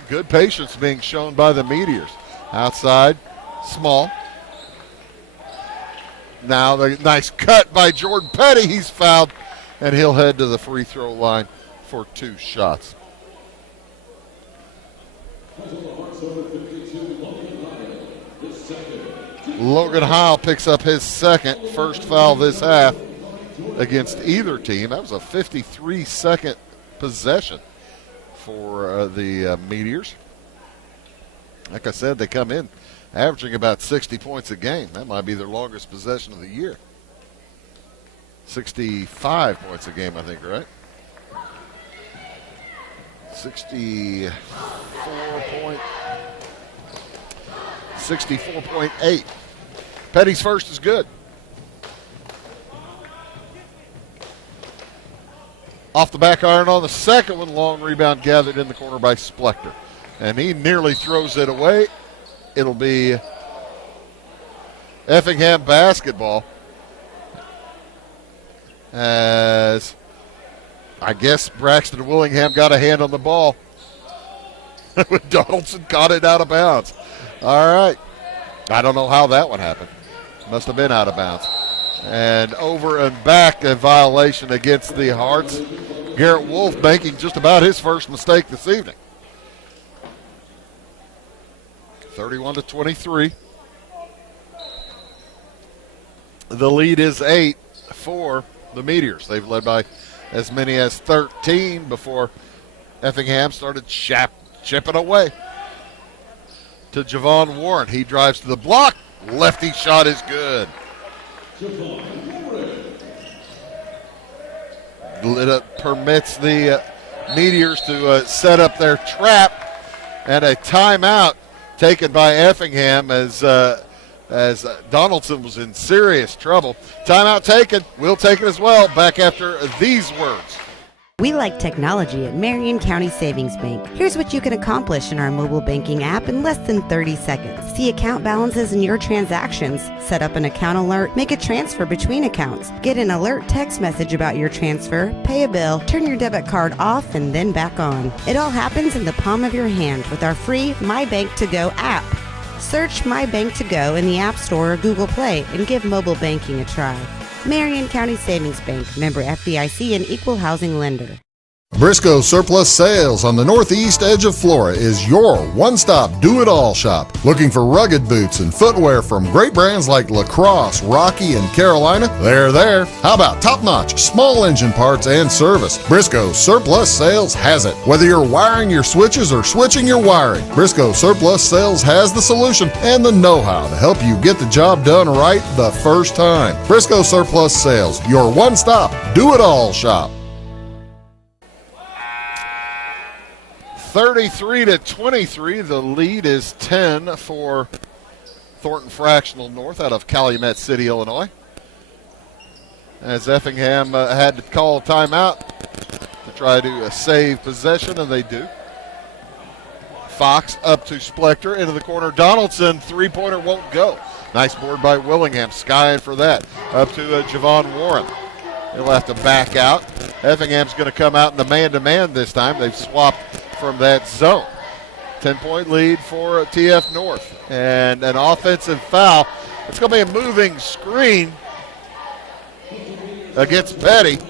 good patience being shown by the Meteors. Outside, Small. Now the nice cut by Jordan Petty. He's fouled, and he'll head to the free throw line for 2 shots. Logan Heil picks up his first foul this half against either team. That was a 53-second possession for the Meteors. Like I said, they come in averaging about 60 points a game. That might be their longest possession of the year. 65 points a game, I think, right? 64.8. Petty's first is good. Off the back iron on the second one, long rebound gathered in the corner by Splector. And he nearly throws it away. It'll be Effingham basketball. As I guess Braxton Willingham got a hand on the ball. Donaldson caught it out of bounds. All right. I don't know how that one happened. Must have been out of bounds. And over and back, a violation against the Hearts. Garrett Wolf making just about his first mistake this evening. 31-23. The lead is 8 for the Meteors. They've led by as many as 13 before Effingham started chipping away. To Javon Warren. He drives to the block. Lefty shot is good. It permits the Meteors to set up their trap, and a timeout taken by Effingham as as Donaldson was in serious trouble. Timeout taken. We'll take it as well. Back after these words. We like technology at Marion County Savings Bank. Here's what you can accomplish in our mobile banking app in less than 30 seconds. See account balances in your transactions, set up an account alert, make a transfer between accounts, get an alert text message about your transfer, pay a bill, turn your debit card off and then back on. It all happens in the palm of your hand with our free My Bank to Go app. Search My Bank to Go in the App Store or Google Play and give mobile banking a try. Marion County Savings Bank, member FDIC and equal housing lender. Briscoe Surplus Sales on the northeast edge of Flora is your one-stop do-it-all shop. Looking for rugged boots and footwear from great brands like Lacrosse, Rocky, and Carolina? They're there. How about top-notch small engine parts and service? Briscoe Surplus Sales has it. Whether you're wiring your switches or switching your wiring, Briscoe Surplus Sales has the solution and the know-how to help you get the job done right the first time. Briscoe Surplus Sales, your one-stop do-it-all shop. 33-23. The lead is 10 for Thornton Fractional North out of Calumet City, Illinois. As Effingham had to call a timeout to try to save possession, and they do. Fox up to Splector into the corner. Donaldson, three-pointer won't go. Nice board by Willingham. Skying for that. Up to Javon Warren. He'll have to back out. Effingham's going to come out in the man-to-man this time. They've swapped from that zone. 10-point lead for TF North. And an offensive foul. It's going to be a moving screen against Petty.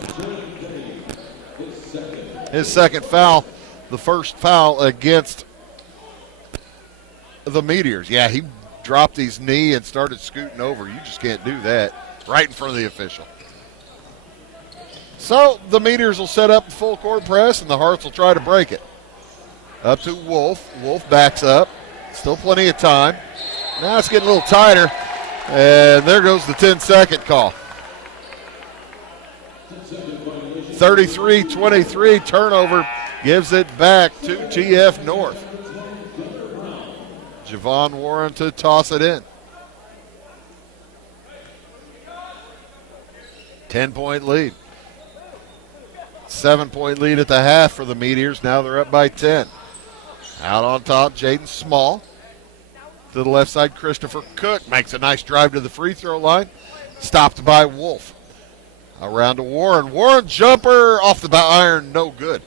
His second foul, the first foul against the Meteors. Yeah, he dropped his knee and started scooting over. You just can't do that right in front of the official. So the Meteors will set up full court press, and the Hearts will try to break it. Up to Wolf. Wolf backs up. Still plenty of time. Now it's getting a little tighter. And there goes the 10-second call. 33-23 turnover gives it back to TF North. Javon Warren to toss it in. 10-point lead. 7-point lead at the half for the Meteors. Now they're up by 10. Out on top, Jaden Small. To the left side, Christopher Cook makes a nice drive to the free throw line. Stopped by Wolf. Around to Warren. Warren jumper off the iron, no good.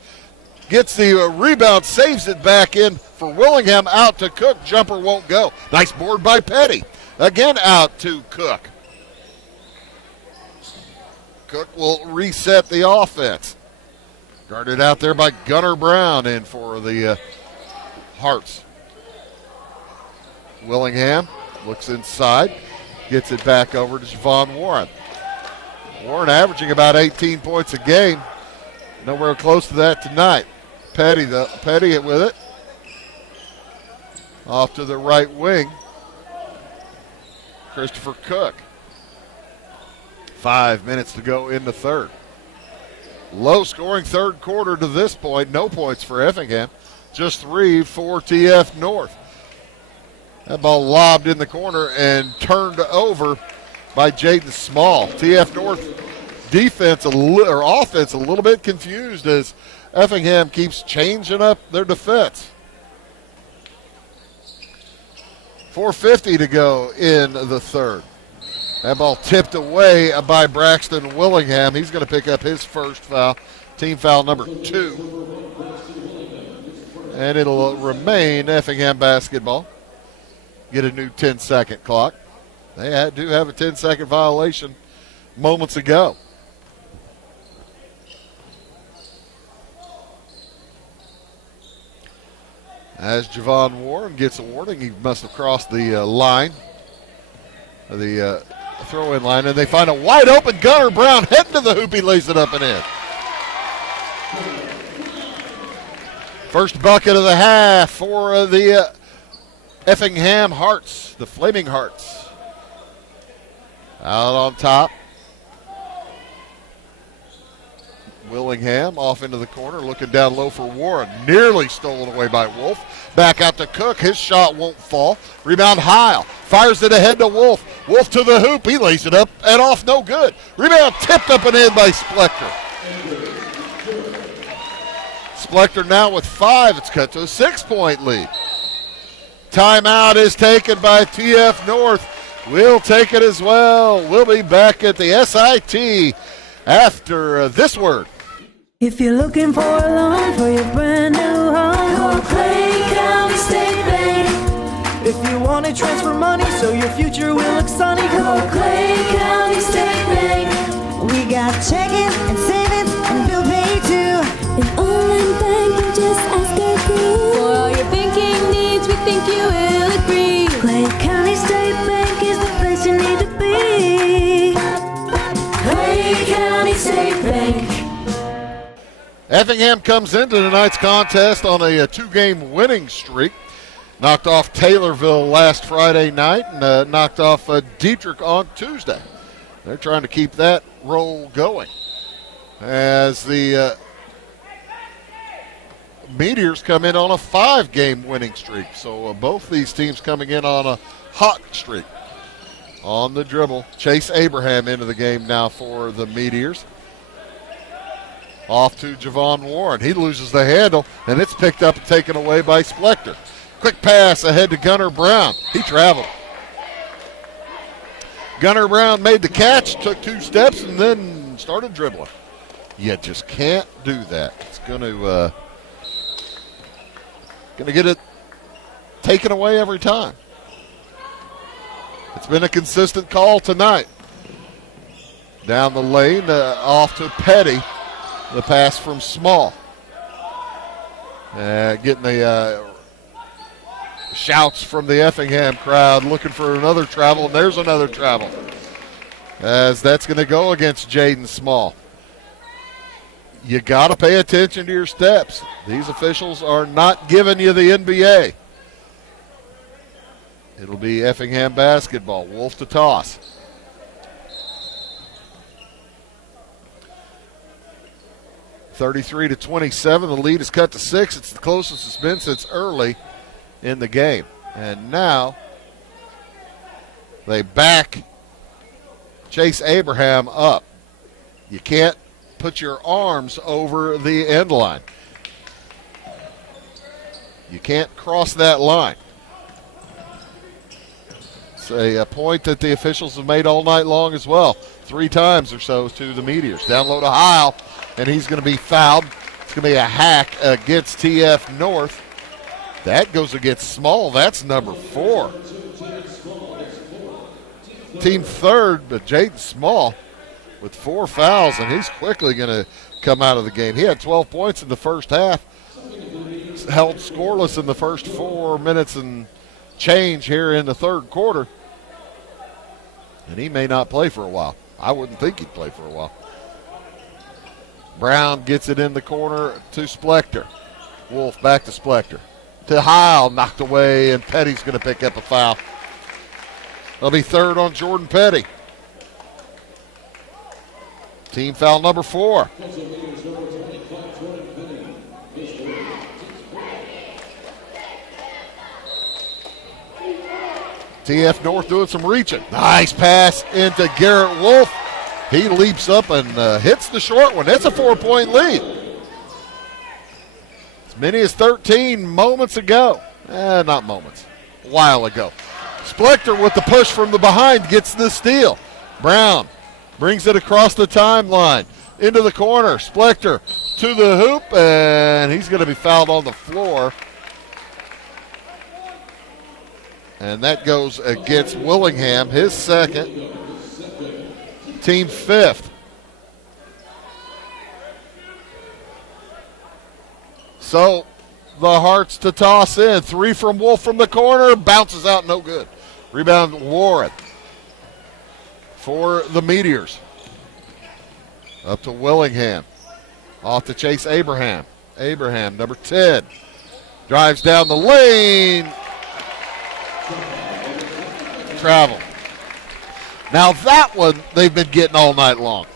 Gets the rebound, saves it back in for Willingham. Out to Cook. Jumper won't go. Nice board by Petty. Again out to Cook. Cook will reset the offense. Guarded out there by Gunnar Brown in for the Hearts. Willingham looks inside, gets it back over to Javon Warren. Warren averaging about 18 points a game. Nowhere close to that tonight. Petty with it. Off to the right wing. Christopher Cook. 5 minutes to go in the third. Low scoring third quarter to this point. No points for Effingham. Just 3 for TF North. That ball lobbed in the corner and turned over by Jaden Small. TF North offense a little bit confused as Effingham keeps changing up their defense. 4:50 to go in the third. That ball tipped away by Braxton Willingham. He's going to pick up his first foul, team foul number 2. And it'll remain Effingham basketball. Get a new 10-second clock. They do have a 10-second violation moments ago. As Javon Warren gets a warning, he must have crossed the line, the throw-in line, and they find a wide-open Gunnar Brown heading to the hoop. He lays it up and in. First bucket of the half for the Effingham Hearts, the Flaming Hearts. Out on top. Willingham off into the corner, looking down low for Warren. Nearly stolen away by Wolf. Back out to Cook. His shot won't fall. Rebound Heil. Fires it ahead to Wolf. Wolf to the hoop. He lays it up and off. No good. Rebound tipped up and in by Splector. Splector now with 5. It's cut to a 6-point lead. Timeout is taken by TF North. We'll take it as well. We'll be back at the SIT after this word. If you're looking for a loan for your brand new home, call Clay County State Bank. If you want to transfer money so your future will look sunny, call Clay County State Bank. We got checking and savings and bill pay too. An online bank, just ask our crew. For all your banking needs, we think you will agree. Clay County State Bank is the place you need to be. Clay County State Bank. Effingham comes into tonight's contest on a 2-game winning streak. Knocked off Taylorville last Friday night and knocked off Dietrich on Tuesday. They're trying to keep that roll going as the Meteors come in on a 5-game winning streak. So both these teams coming in on a hot streak. On the dribble, Chase Abraham into the game now for the Meteors. Off to Javon Warren. He loses the handle, and it's picked up and taken away by Splector. Quick pass ahead to Gunnar Brown. He traveled. Gunnar Brown made the catch, took 2 steps, and then started dribbling. You just can't do that. It's going to get it taken away every time. It's been a consistent call tonight. Down the lane, off to Petty. The pass from Small. Getting the shouts from the Effingham crowd looking for another travel, and there's another travel. As that's going to go against Jaden Small. You got to pay attention to your steps. These officials are not giving you the NBA. It'll be Effingham basketball. Wolf to toss. (33-27). The lead is cut to 6. It's the closest it's been since early in the game. And now they back Chase Abraham up. You can't put your arms over the end line. You can't cross that line. It's a point that the officials have made all night long as well. 3 times or so to the Meteors. Down low to Heil, and he's going to be fouled. It's going to be a hack against TF North. That goes against Small. That's number 4. Team third, but Jaden Small with 4 fouls, and he's quickly going to come out of the game. He had 12 points in the first half. Held scoreless in the first 4 minutes and change here in the third quarter. And he may not play for a while. I wouldn't think he'd play for a while. Brown gets it in the corner to Splector. Wolf back to Splector. To Heil, knocked away, and Petty's going to pick up a foul. That'll be third on Jordan Petty. Team foul number 4. TF North doing some reaching. Nice pass into Garrett Wolf. He leaps up and hits the short one. That's a 4-point lead. As many as 13 moments ago. Not moments. A while ago. Splector with the push from the behind gets the steal. Brown brings it across the timeline. Into the corner. Splector to the hoop, and he's going to be fouled on the floor. And that goes against Willingham, his second, team 5th. So the Hearts to toss in. 3 from Wolf from the corner, bounces out, no good. Rebound Warren for the Meteors. Up to Willingham. Off to Chase Abraham. Abraham, number 10. Drives down the lane. Travel. Now that one they've been getting all night long.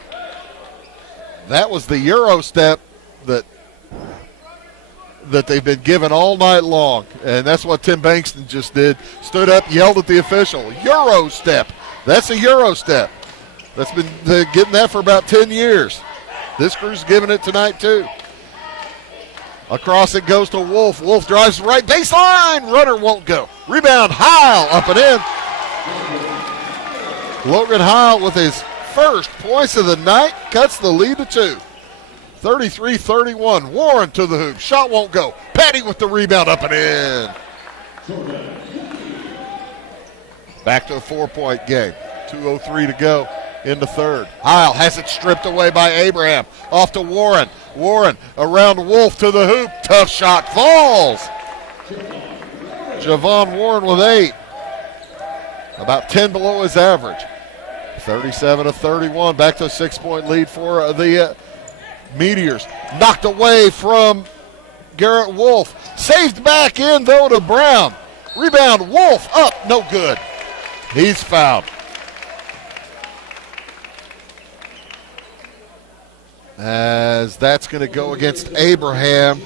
That was the Euro step that that they've been given all night long. And that's what Tim Bankston just did. Stood up, yelled at the official. Euro step. That's a Euro step. That's been getting that for about 10 years. This crew's giving it tonight, too. Across it goes to Wolf. Wolf drives right baseline. Runner won't go. Rebound, Heil up and in. Logan Heil with his first points of the night cuts the lead to 2. 33-31. Warren to the hoop. Shot won't go. Petty with the rebound up and in. Back to a 4-point game. 2:03 to go in the third. Heil has it stripped away by Abraham. Off to Warren. Warren around Wolf to the hoop. Tough shot falls. Javon Warren with 8. About 10 below his average. 37-31. Back to a 6-point lead for the Meteors. Knocked away from Garrett Wolf. Saved back in, though, to Brown. Rebound, Wolf up. No good. He's fouled. As that's going to go against Abraham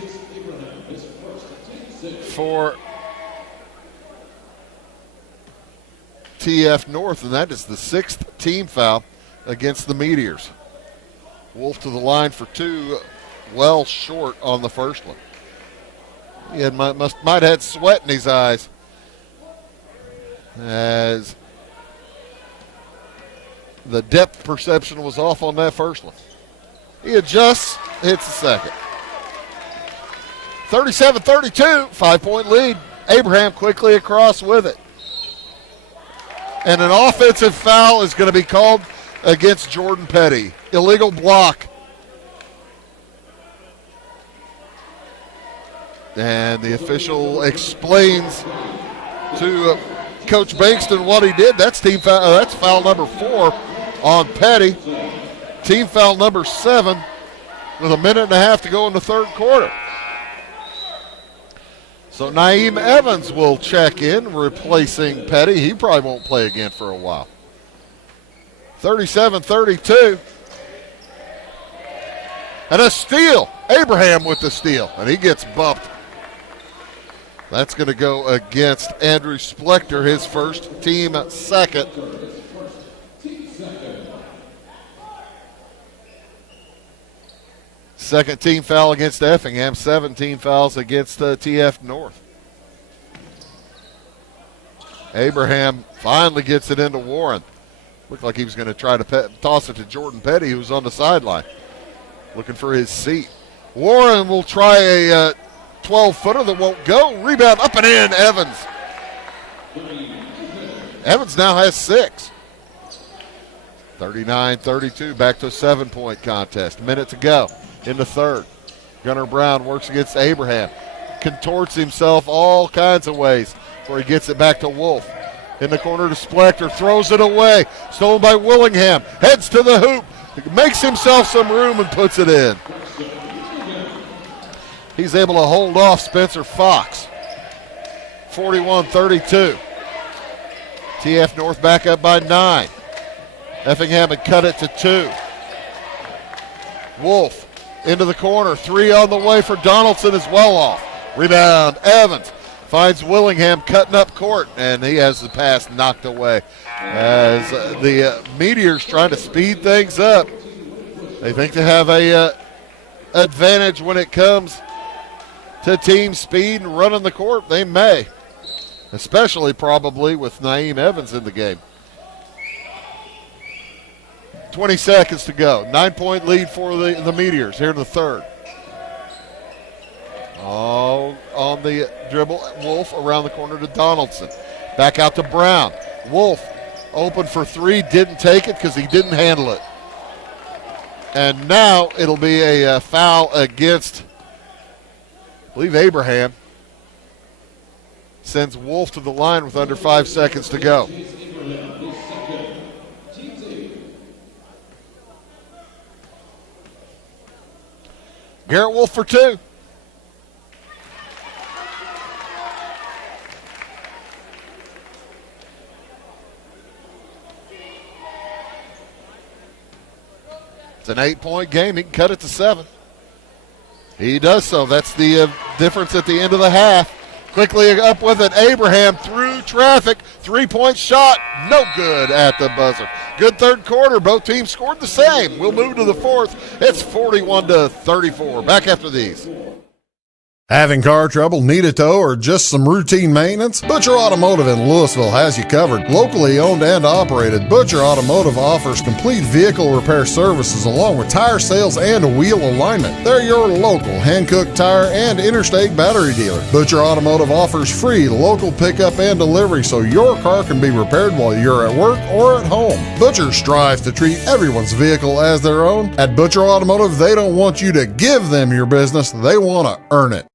for TF North, and that is the 6th team foul against the Meteors. Wolf to the line for 2, well short on the first one. He might have had sweat in his eyes as the depth perception was off on that first one. He adjusts, hits the second. 37-32, 5-point lead. Abraham quickly across with it. And an offensive foul is going to be called against Jordan Petty. Illegal block. And the official explains to Coach Bankston what he did. That's team foul. That's foul number 4 on Petty. Team foul number 7 with 1.5 minutes to go in the third quarter. So Naeem Evans will check in, replacing Petty. He probably won't play again for a while. 37-32. And a steal. Abraham with the steal, and he gets bumped. That's going to go against Andrew Splector, his first, team second. Second team foul against Effingham, 17 fouls against TF North. Abraham finally gets it into Warren. Looked like he was going to try to toss it to Jordan Petty, who's on the sideline, looking for his seat. Warren will try a 12-footer that won't go. Rebound up and in, Evans. Evans now has 6. 39-32, back to a 7-point contest. Minute to go in the third. Gunnar Brown works against Abraham. Contorts himself all kinds of ways before he gets it back to Wolf. In the corner to Splector, throws it away. Stolen by Willingham. Heads to the hoop. Makes himself some room and puts it in. He's able to hold off Spencer Fox. 41-32. TF North back up by 9. Effingham had cut it to 2. Wolf into the corner. 3 on the way for Donaldson is well off. Rebound, Evans. Finds Willingham cutting up court, and he has the pass knocked away. As the Meteors trying to speed things up. They think they have a advantage when it comes to team speed and running the court. They may, especially probably with Naeem Evans in the game. 20 seconds to go. 9-point lead for the Meteors here in the third. All on the dribble. Wolf around the corner to Donaldson. Back out to Brown. Wolf open for 3. Didn't take it because he didn't handle it. And now it'll be a foul against, I believe, Abraham. Sends Wolf to the line with under 5 seconds to go. Garrett Wolf for 2. It's an 8-point game. He can cut it to 7. He does so. That's the difference at the end of the half. Quickly up with it, Abraham through traffic. 3-point shot, no good at the buzzer. Good third quarter. Both teams scored the same. We'll move to the fourth. It's 41-34. Back after these. Having car trouble, need a tow, or just some routine maintenance? Butcher Automotive in Louisville has you covered. Locally owned and operated, Butcher Automotive offers complete vehicle repair services along with tire sales and wheel alignment. They're your local Hankook tire and interstate battery dealer. Butcher Automotive offers free local pickup and delivery so your car can be repaired while you're at work or at home. Butcher strives to treat everyone's vehicle as their own. At Butcher Automotive, they don't want you to give them your business, they want to earn it.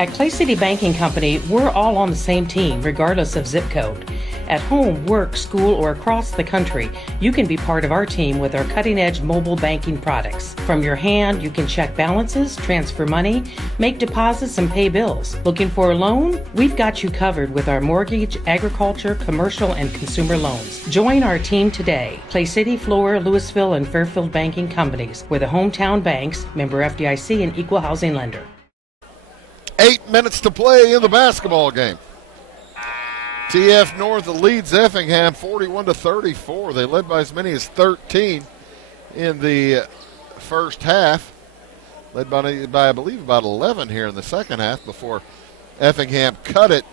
At Clay City Banking Company, we're all on the same team, regardless of zip code. At home, work, school, or across the country, you can be part of our team with our cutting-edge mobile banking products. From your hand, you can check balances, transfer money, make deposits, and pay bills. Looking for a loan? We've got you covered with our mortgage, agriculture, commercial, and consumer loans. Join our team today. Clay City, Flora, Louisville, and Fairfield Banking Companies. We're the hometown banks, member FDIC, and equal housing lender. 8 minutes to play in the basketball game. TF North leads Effingham 41-34. They led by as many as 13 in the first half. Led by I believe, about 11 here in the second half before Effingham cut it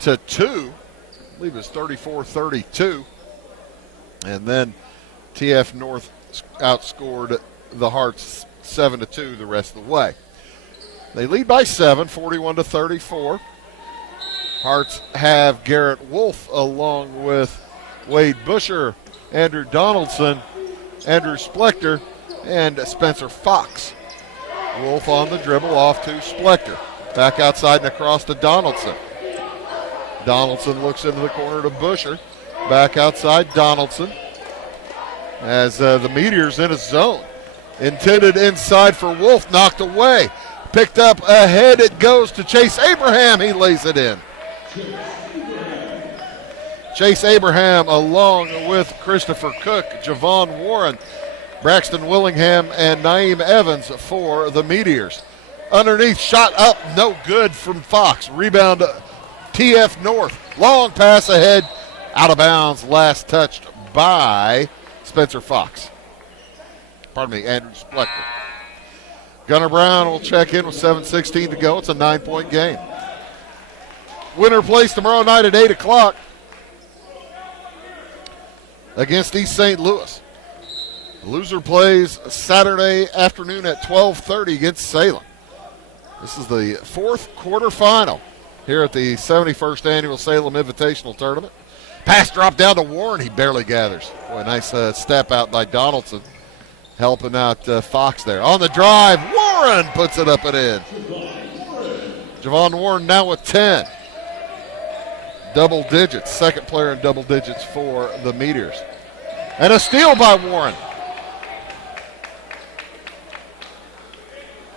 to 2. I believe it was 34-32. And then TF North outscored the Hearts 7-2 the rest of the way. They lead by 7, 41-34. Hearts have Garrett Wolf along with Wade Busher, Andrew Donaldson, Andrew Splector, and Spencer Fox. Wolf on the dribble off to Splector. Back outside and across to Donaldson. Donaldson looks into the corner to Busher. Back outside, Donaldson. As the Meteors in a zone. Intended inside for Wolf, knocked away. Picked up ahead, it goes to Chase Abraham. He lays it in. Chase Abraham along with Christopher Cook, Javon Warren, Braxton Willingham, and Naeem Evans for the Meteors. Underneath, shot up, no good from Fox. Rebound TF North. Long pass ahead, out of bounds, last touched by Spencer Fox. Pardon me, Andrew Splector. Gunnar Brown will check in with 7:16 to go. It's a 9-point game. Winner plays tomorrow night at 8 o'clock against East St. Louis. The loser plays Saturday afternoon at 12:30 against Salem. This is the fourth quarterfinal here at the 71st Annual Salem Invitational Tournament. Pass drop down to Warren. He barely gathers. Boy, nice step out by Donaldson. Helping out Fox there. On the drive, Warren puts it up and in. Javon Warren now with 10. Double digits. Second player in double digits for the Meteors. And a steal by Warren.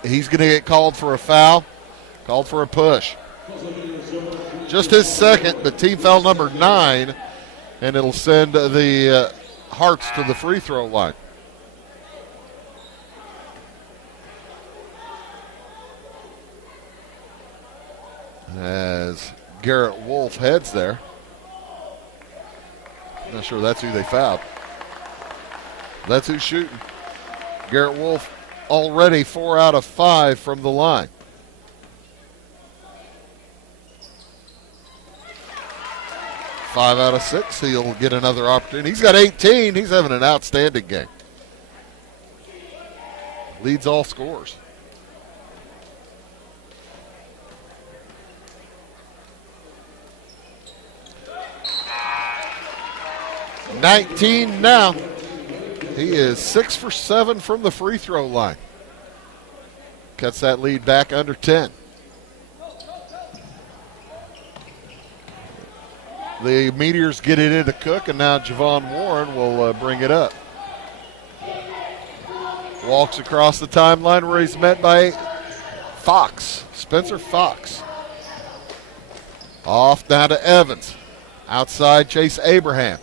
He's going to get called for a foul. Called for a push. Just his second, but team foul number 9. And it'll send the Hearts to the free throw line. As Garrett Wolf heads there. Not sure that's who they fouled. That's who's shooting. Garrett Wolf already 4 out of 5 from the line. Five out of 6. He'll get another opportunity. He's got 18. He's having an outstanding game. Leads all scorers. 19 now. He is 6 for 7 from the free throw line. Cuts that lead back under 10. The Meteors get it into Cook, and now Javon Warren will bring it up. Walks across the timeline where he's met by Fox, Spencer Fox. Off down to Evans. Outside, Chase Abraham.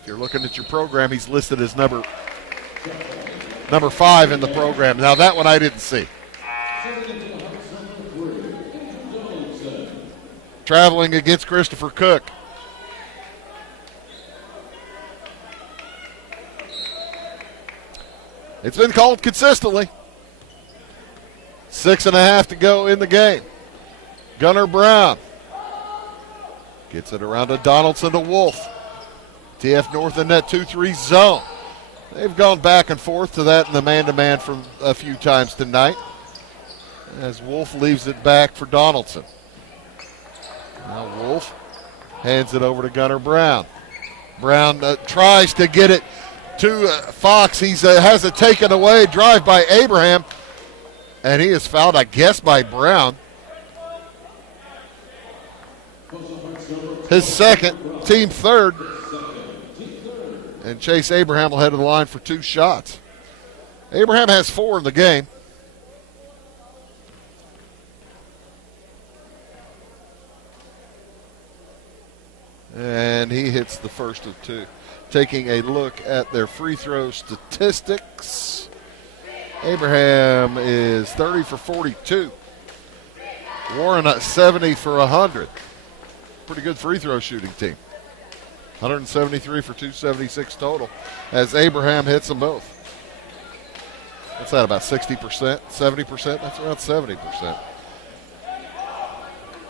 If you're looking at your program, he's listed as number number 5 in the program. Now, that one I didn't see. Traveling against Christopher Cook. It's been called consistently. 6.5 to go in the game. Gunnar Brown gets it around to Donaldson to Wolf. TF North in that 2-3 zone. They've gone back and forth to that in the man-to-man from a few times tonight as Wolf leaves it back for Donaldson. Now Wolf hands it over to Gunnar Brown. Brown tries to get it to Fox. He has it taken away. Drive by Abraham. And he is fouled, I guess, by Brown. His second, team third. And Chase Abraham will head to the line for 2 shots. Abraham has 4 in the game. And he hits the first of 2. Taking a look at their free throw statistics. Abraham is 30 for 42. Warren at 70 for 100. Pretty good free throw shooting team. 173 for 276 total as Abraham hits them both. What's that, about 60%, 70%? That's around 70%.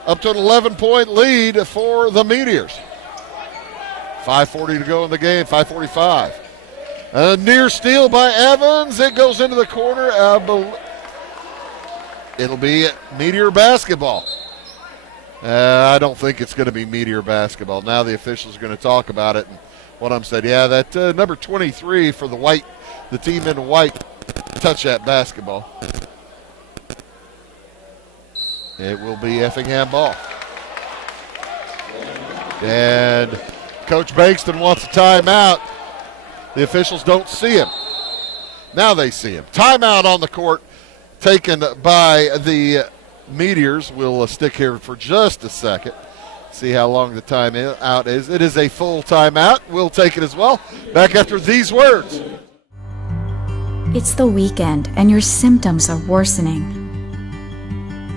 Up to an 11-point lead for the Meteors. 5:40 to go in the game, 5:45. A near steal by Evans. It goes into the corner. It'll be Meteor basketball. I don't think it's going to be Meteor basketball. Now the officials are going to talk about it. And what I'm saying, yeah, that number 23 for the team in white, touch that basketball. It will be Effingham ball. And Coach Bankston wants a timeout. The officials don't see him. Now they see him. Timeout on the court taken by the Meteors. We'll stick here for just a second. See how long the timeout is. It is a full timeout. We'll take it as well. Back after these words. It's the weekend and your symptoms are worsening.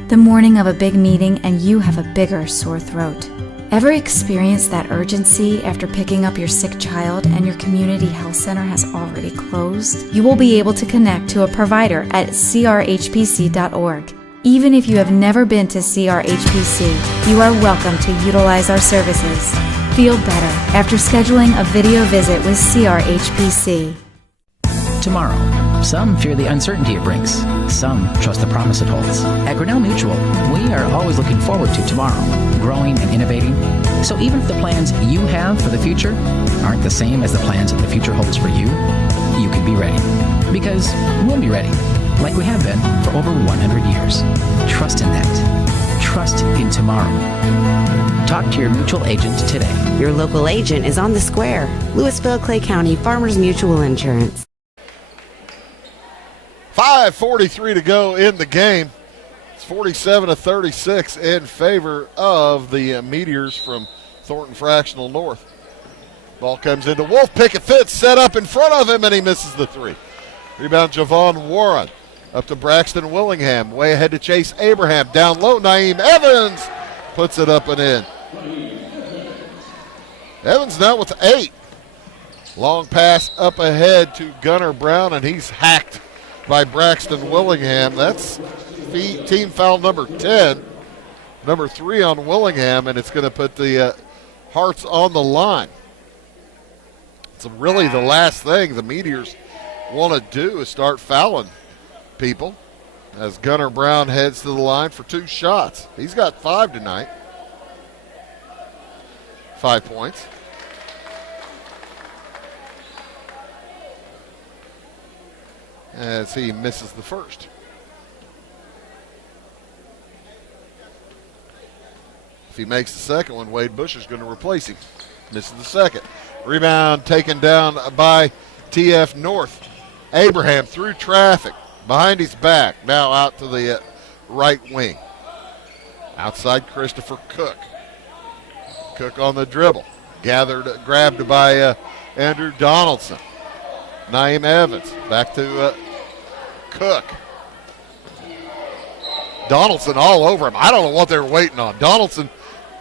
The morning of a big meeting and you have a bigger sore throat. Ever experienced that urgency after picking up your sick child and your community health center has already closed? You will be able to connect to a provider at crhpc.org. Even if you have never been to CRHPC, you are welcome to utilize our services. Feel better after scheduling a video visit with CRHPC. Tomorrow, some fear the uncertainty it brings. Some trust the promise it holds. At Grinnell Mutual, we are always looking forward to tomorrow, growing and innovating. So even if the plans you have for the future aren't the same as the plans that the future holds for you, you can be ready. Because we'll be ready, like we have been for over 100 years. Trust in that. Trust in tomorrow. Talk to your mutual agent today. Your local agent is on the square. Louisville, Clay County Farmers Mutual Insurance. 5:43 to go in the game. It's 47-36 in favor of the Meteors from Thornton Fractional North. Ball comes into Wolf. Pickett Fitz set up in front of him, and he misses the 3. Rebound Javon Warren. Up to Braxton Willingham. Way ahead to Chase Abraham. Down low, Naeem Evans puts it up and in. Evans now with 8. Long pass up ahead to Gunnar Brown, and he's hacked by Braxton Willingham. That's team foul number 10. Number 3 on Willingham, and it's going to put the Hearts on the line. It's really the last thing the Meteors want to do is start fouling people as Gunnar Brown heads to the line for 2 shots. He's got 5 tonight. 5 points. As he misses the first. If he makes the second one, Wade Busher's going to replace him. Misses the second. Rebound taken down by TF North. Abraham through traffic. Behind his back. Now out to the right wing. Outside Christopher Cook. Cook on the dribble. Grabbed by Andrew Donaldson. Naeem Evans. Back to Cook. Donaldson all over him. I don't know what they were waiting on. Donaldson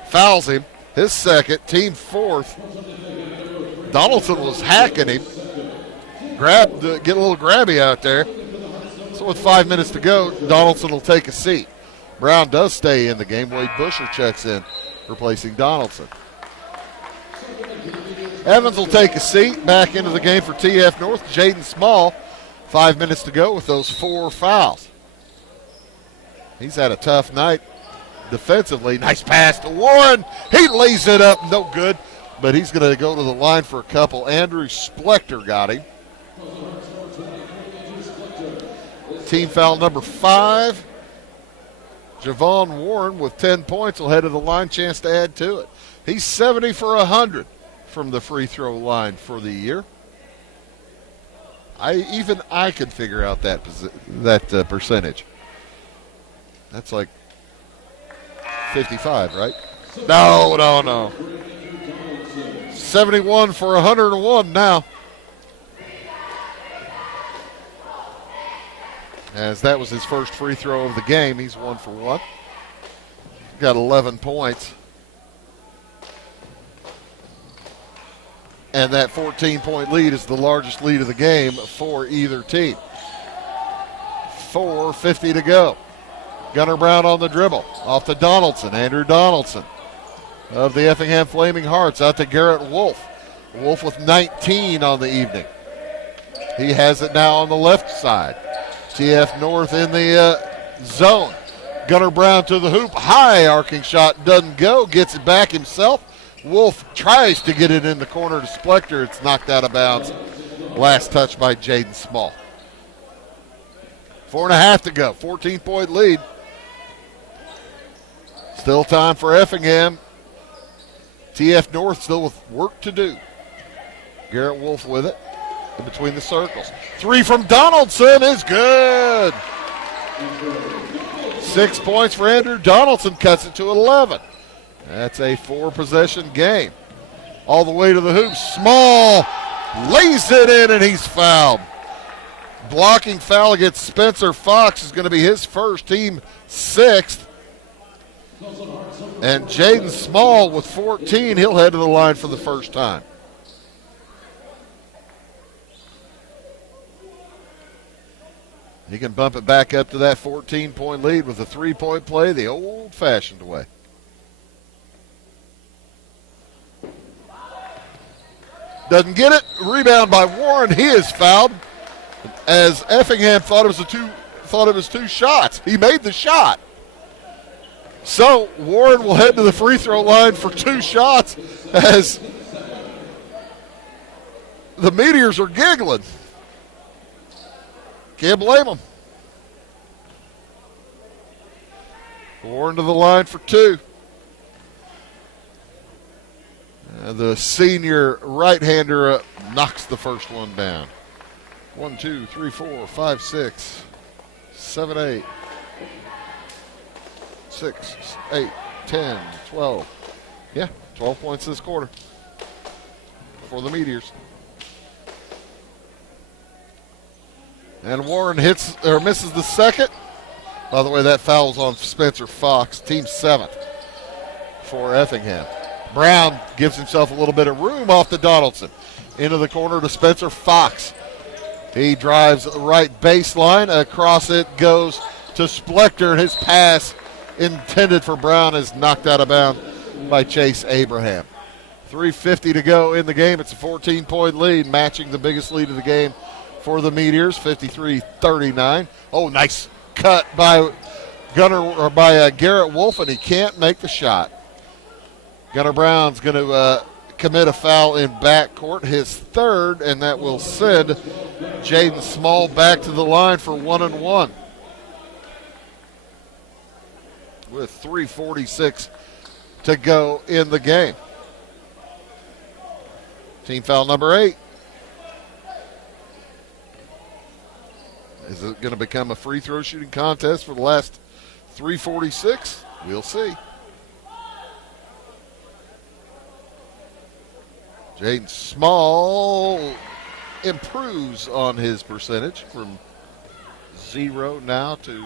fouls him. His second, team fourth. Donaldson was hacking him. Get a little grabby out there. So with 5 minutes to go, Donaldson will take a seat. Brown does stay in the game. Wade Busher checks in, replacing Donaldson. Evans will take a seat. Back into the game for TF North. Jaden Small, 5 minutes to go with those 4 fouls. He's had a tough night defensively. Nice pass to Warren. He lays it up. No good, but he's going to go to the line for a couple. Andrew Splector got him. Team foul number 5. Javon Warren with 10 points will head to the line. Chance to add to it. He's 70 for 100 from the free throw line for the year. I could figure out that percentage. That's like 55, right? No. 71 for 101 now. As that was his first free throw of the game. He's 1 for 1. Got 11 points. And that 14-point lead is the largest lead of the game for either team. 4:50 to go. Gunnar Brown on the dribble. Off to Donaldson. Andrew Donaldson of the Effingham Flaming Hearts. Out to Garrett Wolf. Wolf with 19 on the evening. He has it now on the left side. TF North in the zone. Gunnar Brown to the hoop. High arcing shot doesn't go. Gets it back himself. Wolf tries to get it in the corner to Splector. It's knocked out of bounds. Last touch by Jaden Small. 4.5 to go. 14-point lead. Still time for Effingham. TF North still with work to do. Garrett Wolf with it in between the circles. 3 from Donaldson is good. 6 points for Andrew Donaldson, cuts it to 11. That's a 4-possession game. All the way to the hoop. Small lays it in, and he's fouled. Blocking foul against Spencer Fox is going to be his first, team 6th. And Jaden Small with 14, he'll head to the line for the first time. He can bump it back up to that 14-point lead with a 3-point play the old-fashioned way. Doesn't get it. Rebound by Warren. He is fouled as Effingham thought it was two shots. He made the shot. So Warren will head to the free throw line for 2 shots as the Meteors are giggling. Can't blame them. Warren to the line for 2. The senior right-hander knocks the first one down. 1, 2, 3, 4, 5, 6, 7, 8. 6, 8, 10, 12. Yeah, 12 points this quarter for the Meteors. And Warren misses the second. By the way, that foul's on Spencer Fox, team 7th for Effingham. Brown gives himself a little bit of room off to Donaldson. Into the corner to Spencer Fox. He drives right baseline. Across it goes to Splector, and his pass intended for Brown is knocked out of bounds by Chase Abraham. 3:50 to go in the game. It's a 14-point lead, matching the biggest lead of the game for the Meteors, 53-39. Oh, nice cut by Garrett Wolf, and he can't make the shot. Gunnar Brown's going to commit a foul in backcourt, his 3rd, and that will send Jaden Small back to the line for 1-1. With 3:46 to go in the game. Team foul number 8. Is it going to become a free throw shooting contest for the last 3:46? We'll see. Jaden Small improves on his percentage from 0 now to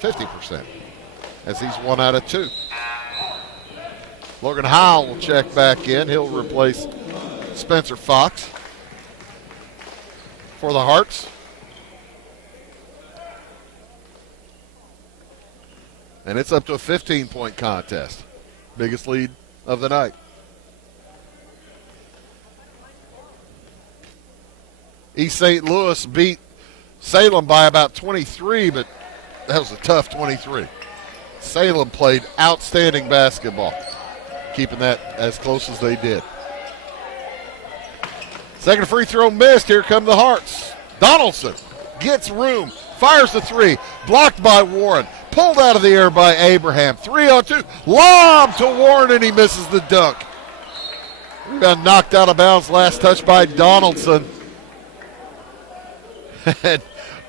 50%, as he's 1 out of 2. Logan Howell will check back in. He'll replace Spencer Fox for the Hearts. And it's up to a 15-point contest. Biggest lead of the night. East St. Louis beat Salem by about 23, but that was a tough 23. Salem played outstanding basketball, keeping that as close as they did. Second free throw missed. Here come the Hearts. Donaldson gets room, fires the 3, blocked by Warren, pulled out of the air by Abraham. 3-on-2, lob to Warren, and he misses the dunk. Rebound knocked out of bounds, last touch by Donaldson. And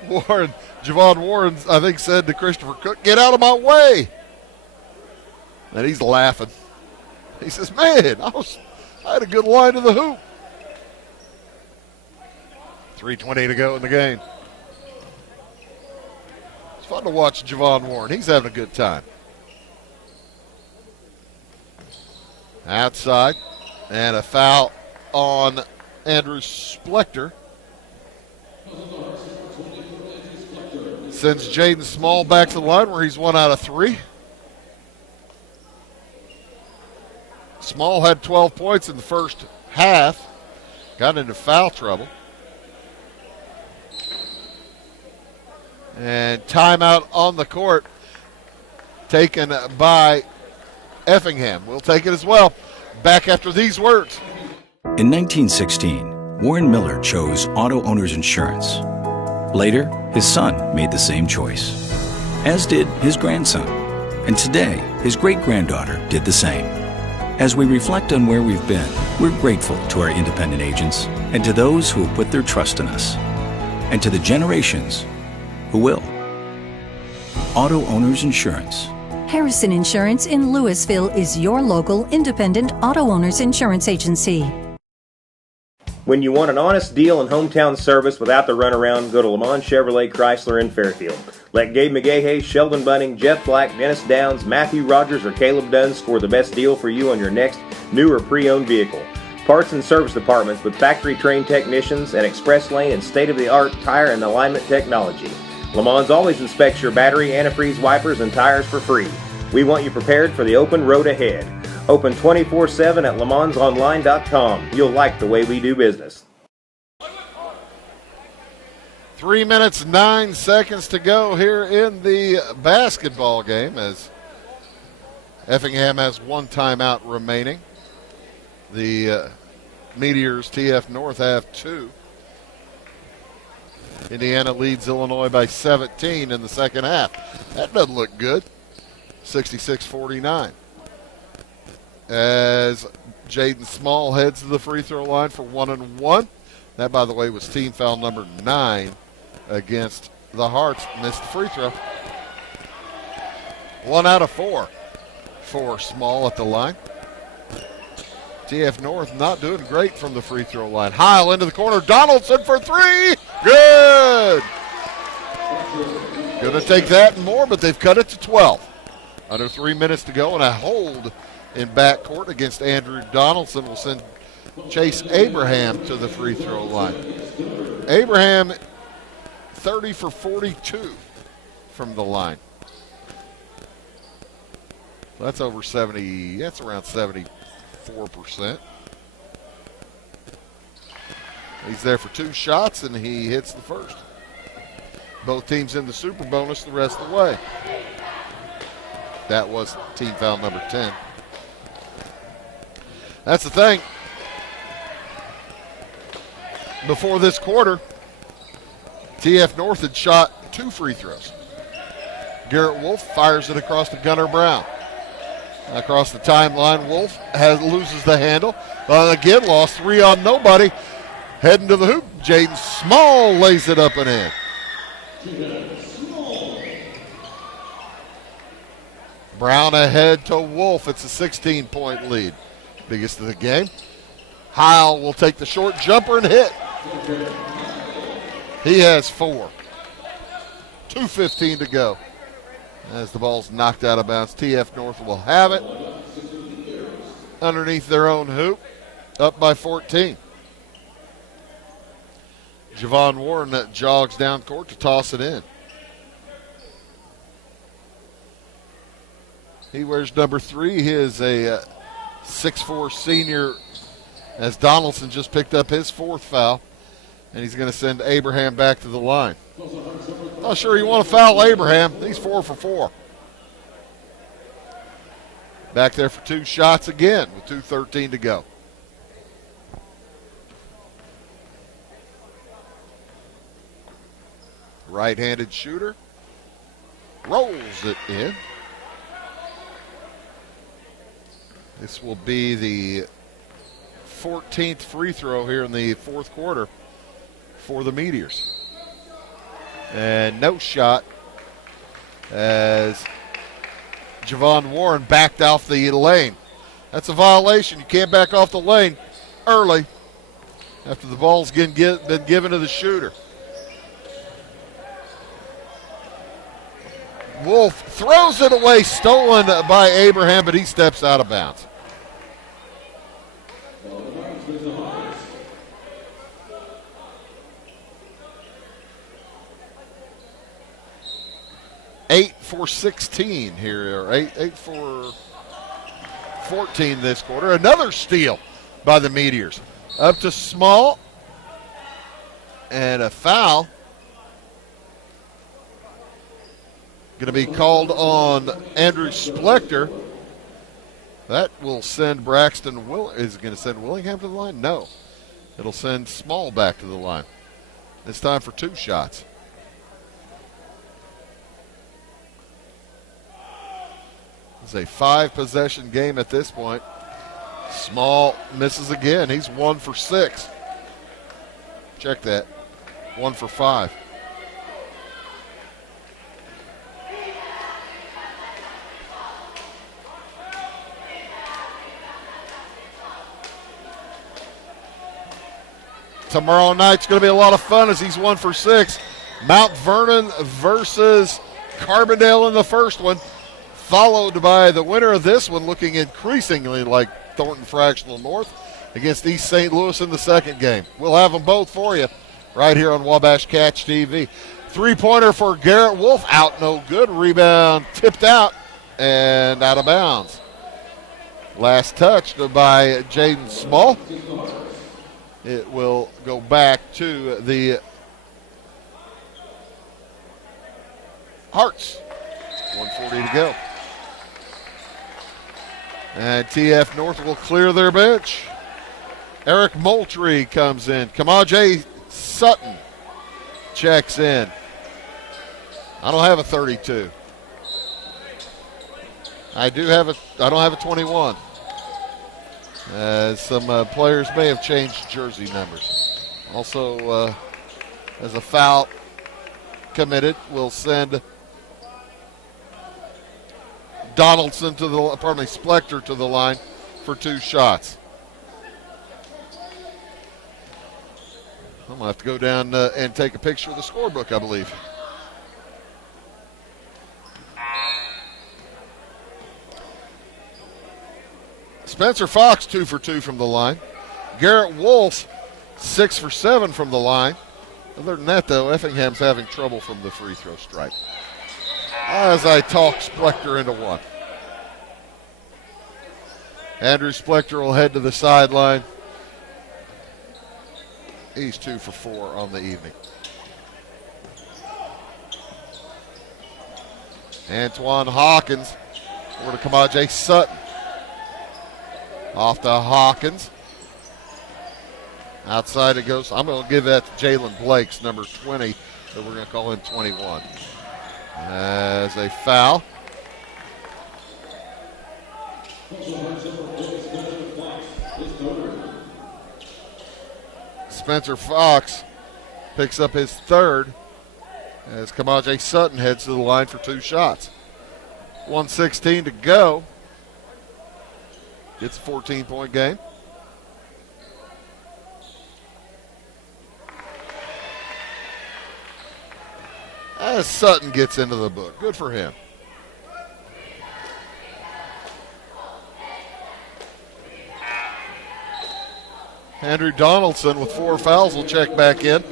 Warren, Javon Warren, I think, said to Christopher Cook, "Get out of my way." And he's laughing. He says, "Man, I had a good line to the hoop." 3:20 to go in the game. It's fun to watch Javon Warren. He's having a good time. Outside, and a foul on Andrew Splector. Sends Jaden Small back to the line where he's 1 out of 3. Small had 12 points in the first half. Got into foul trouble. And timeout on the court taken by Effingham. We'll take it as well. Back after these words. In 1916, Warren Miller chose Auto Owners Insurance. Later, his son made the same choice, as did his grandson. And today, his great-granddaughter did the same. As we reflect on where we've been, we're grateful to our independent agents and to those who have put their trust in us, and to the generations who will. Auto Owners Insurance. Harrison Insurance in Louisville is your local independent auto owners insurance agency. When you want an honest deal and hometown service without the runaround, go to Lamont Chevrolet Chrysler in Fairfield. Let Gabe McGahey, Sheldon Bunning, Jeff Black, Dennis Downs, Matthew Rogers, or Caleb Dunn score the best deal for you on your next new or pre-owned vehicle. Parts and service departments with factory-trained technicians and express lane and state-of-the-art tire and alignment technology. Lamont always inspects your battery, antifreeze, wipers, and tires for free. We want you prepared for the open road ahead. Open 24/7 at LeMansOnline.com. You'll like the way we do business. 3 minutes, 9 seconds to go here in the basketball game as Effingham has 1 timeout remaining. The Meteors, TF North, have 2. Indiana leads Illinois by 17 in the second half. That doesn't look good. 66-49. As Jaden Small heads to the free throw line for 1 and 1. That, by the way, was team foul number 9 against the Hearts. Missed the free throw. 1 out of 4 for Small at the line. TF North not doing great from the free throw line. Heil into the corner. Donaldson for 3. Good. Going to take that and more, but they've cut it to 12. Under 3 minutes to go, and a hold in backcourt against Andrew Donaldson will send Chase Abraham to the free throw line. Abraham 30 for 42 from the line. That's over 70, that's around 74%. He's there for 2 shots, and he hits the first. Both teams in the super bonus the rest of the way. That was team foul number 10. That's the thing. Before this quarter, TF North had shot 2 free throws. Garrett Wolf fires it across to Gunnar Brown. Across the timeline, Wolf loses the handle. Again, lost 3 on nobody. Heading to the hoop, Jaden Small lays it up and in. Brown ahead to Wolf. It's a 16-point lead. Biggest of the game. Heil will take the short jumper and hit. He has 4. 2:15 to go. As the ball's knocked out of bounds, TF North will have it underneath their own hoop, up by 14. Javon Warren jogs down court to toss it in. He wears number 3. He is a 6'4 senior, as Donaldson just picked up his 4th foul, and he's going to send Abraham back to the line. Not sure you want to foul Abraham. He's 4 for 4. Back there for 2 shots again with 2:13 to go. Right-handed shooter. Rolls it in. This will be the 14th free throw here in the 4th quarter for the Meteors. And no shot as Javon Warren backed off the lane. That's a violation. You can't back off the lane early after the ball's been given to the shooter. Wolf throws it away, stolen by Abraham, but he steps out of bounds. Eight for 16 here, or 8 for 14 this quarter. Another steal by the Meteors. Up to Small, and a foul. Going to be called on Andrew Splector. That will send Braxton is it going to send Willingham to the line? No. It'll send Small back to the line. It's time for 2 shots. It's a 5-possession game at this point. Small misses again. He's 1 for 6. Check that. 1 for 5. Tomorrow night's going to be a lot of fun as he's 1 for 6. Mount Vernon versus Carbondale in the first one, followed by the winner of this one looking increasingly like Thornton Fractional North against East St. Louis in the second game. We'll have them both for you right here on Wabash Catch TV. 3-pointer for Garrett Wolf, out no good. Rebound tipped out and out of bounds. Last touched by Jaden Small. It will go back to the Hearts. 1:40 to go. And TF North will clear their bench. Eric Moultrie comes in. Kamaje Sutton checks in. I don't have a 32. I don't have a 21. As some players may have changed jersey numbers. Also, as a foul committed, we'll send Splector to the line for 2 shots. I'm going to have to go down and take a picture of the scorebook, I believe. Spencer Fox 2 for 2 from the line. Garrett Wolf 6 for 7 from the line. Other than that, though, Effingham's having trouble from the free throw stripe. As I talk Splector into 1. Andrew Splector will head to the sideline. He's 2 for 4 on the evening. Antoine Hawkins over to Kamaje Sutton. Off to Hawkins. Outside it goes. I'm going to give that to Jalen Blake's number 20, but we're going to call him 21. As a foul. Spencer Fox picks up his 3rd as Kamaje Sutton heads to the line for 2 shots. 1:16 to go. It's a 14-point game. as Sutton gets into the book. Good for him. Andrew Donaldson with 4 fouls will check back in,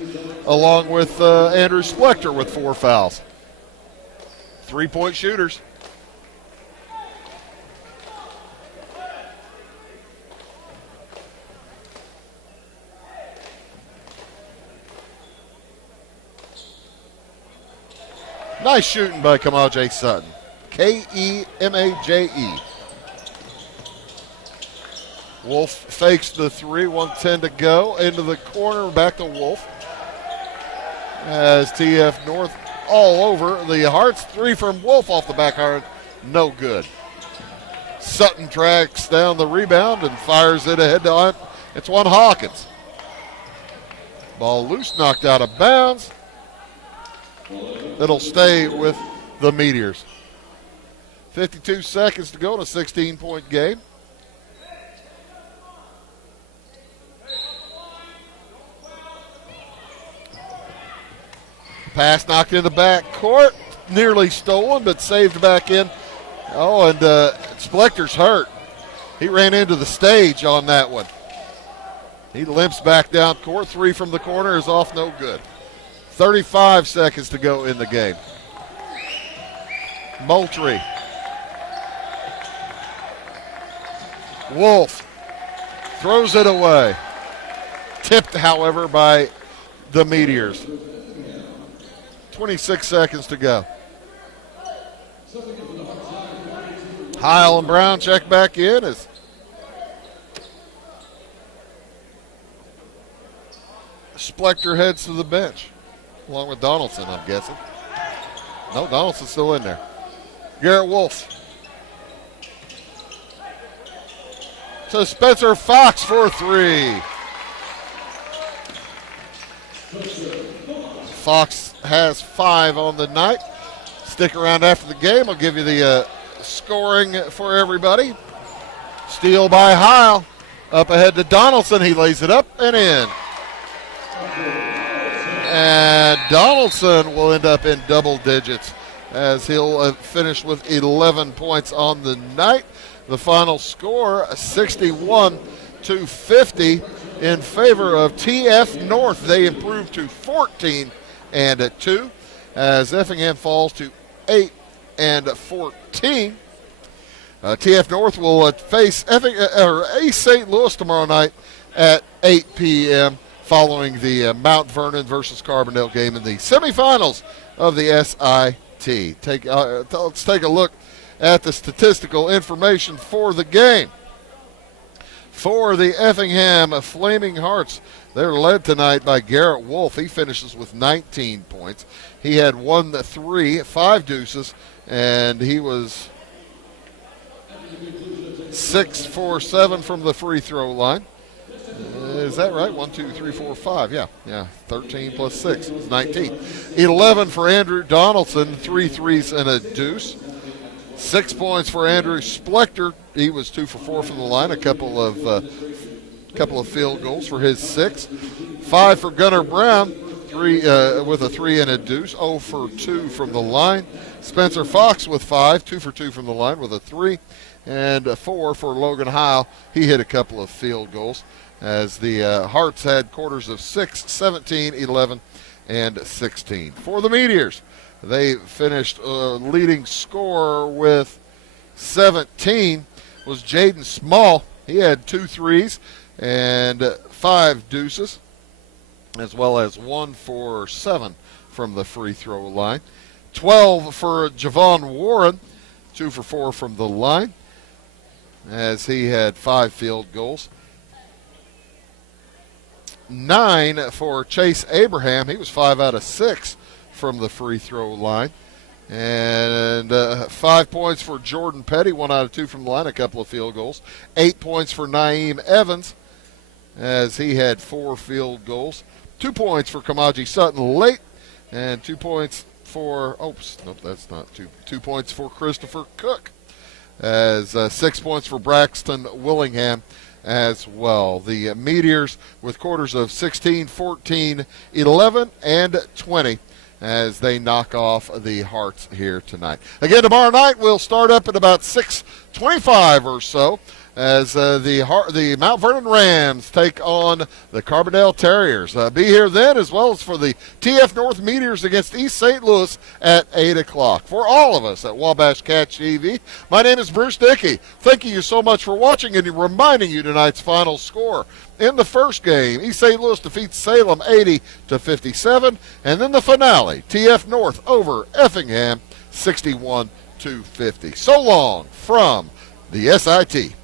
along with Andrew Splector with 4 fouls. 3-point shooters. Nice shooting by Kemaje Sutton. Kemaje. Wolf fakes the 3, 1:10 to go. Into the corner, back to Wolf. As TF North all over the Hearts. 3 from Wolf off the back iron. No good. Sutton tracks down the rebound and fires it ahead to Antoine Hawkins. Ball loose, knocked out of bounds. It'll stay with the Meteors. 52 seconds to go in a 16-point game. Pass knocked in the back court. Nearly stolen, but saved back in. Oh, and Splector's hurt. He ran into the stage on that one. He limps back down court. 3 from the corner is off, no good. 35 seconds to go in the game. Moultrie. Wolf throws it away. Tipped, however, by the Meteors. 26 seconds to go. Heil and Brown check back in as Splector heads to the bench, along with Donaldson, I'm guessing. No, Donaldson's still in there. Garrett Wolf. To Spencer Fox for 3. Fox has 5 on the night. Stick around after the game. I'll give you the scoring for everybody. Steal by Heil. Up ahead to Donaldson. He lays it up and in. And Donaldson will end up in double digits as he'll finish with 11 points on the night. The final score, 61-50 in favor of TF North. They improve to 14-2 as Effingham falls to 8-14. TF North will face East St. Louis tomorrow night at 8 p.m. following the Mount Vernon versus Carbondale game in the semifinals of the SIT. Let's take a look at the statistical information for the game. For the Effingham Flaming Hearts, they're led tonight by Garrett Wolf. He finishes with 19 points. He had 1 3, 5 deuces, and he was 6 for 7 from the free throw line. Is that right? 1, 2, 3, 4, 5. Yeah. 13 plus 6 is 19. 11 for Andrew Donaldson, 3 threes and a deuce. 6 points for Andrew Splector. He was 2 for 4 from the line. A couple of field goals for his 6. 5 for Gunnar Brown, 3 with a 3 and a deuce. 0 for 2 from the line. Spencer Fox with 5, 2 for 2 from the line with a 3, and 4 for Logan Heil. He hit a couple of field goals as the Hearts had quarters of 6, 17, 11, and 16. For the Meteors, they finished leading scorer with 17 was Jaden Small. He had 2 threes and 5 deuces, as well as 1 for 7 from the free throw line. 12 for Javon Warren, 2 for 4 from the line, as he had 5 field goals. 9 for Chase Abraham. He was 5 out of 6 from the free throw line. And 5 points for Jordan Petty, 1 out of 2 from the line, a couple of field goals. 8 points for Naeem Evans, as he had 4 field goals. 2 points for Kemaje Sutton late, and 2 points for, that's not 2. 2 points for Christopher Cook, as 6 points for Braxton Willingham as well. The Meteors with quarters of 16, 14, 11, and 20 as they knock off the Hearts here tonight. Again, tomorrow night we'll start up at about 6:25 or so as the Mount Vernon Rams take on the Carbondale Terriers. Be here then, as well as for the TF North Meteors against East St. Louis at 8 o'clock. For all of us at Wabash Catch TV, my name is Bruce Dickey. Thank you so much for watching, and reminding you tonight's final score. In the first game, East St. Louis defeats Salem 80-57, and then the finale, TF North over Effingham 61-50. So long from the SIT.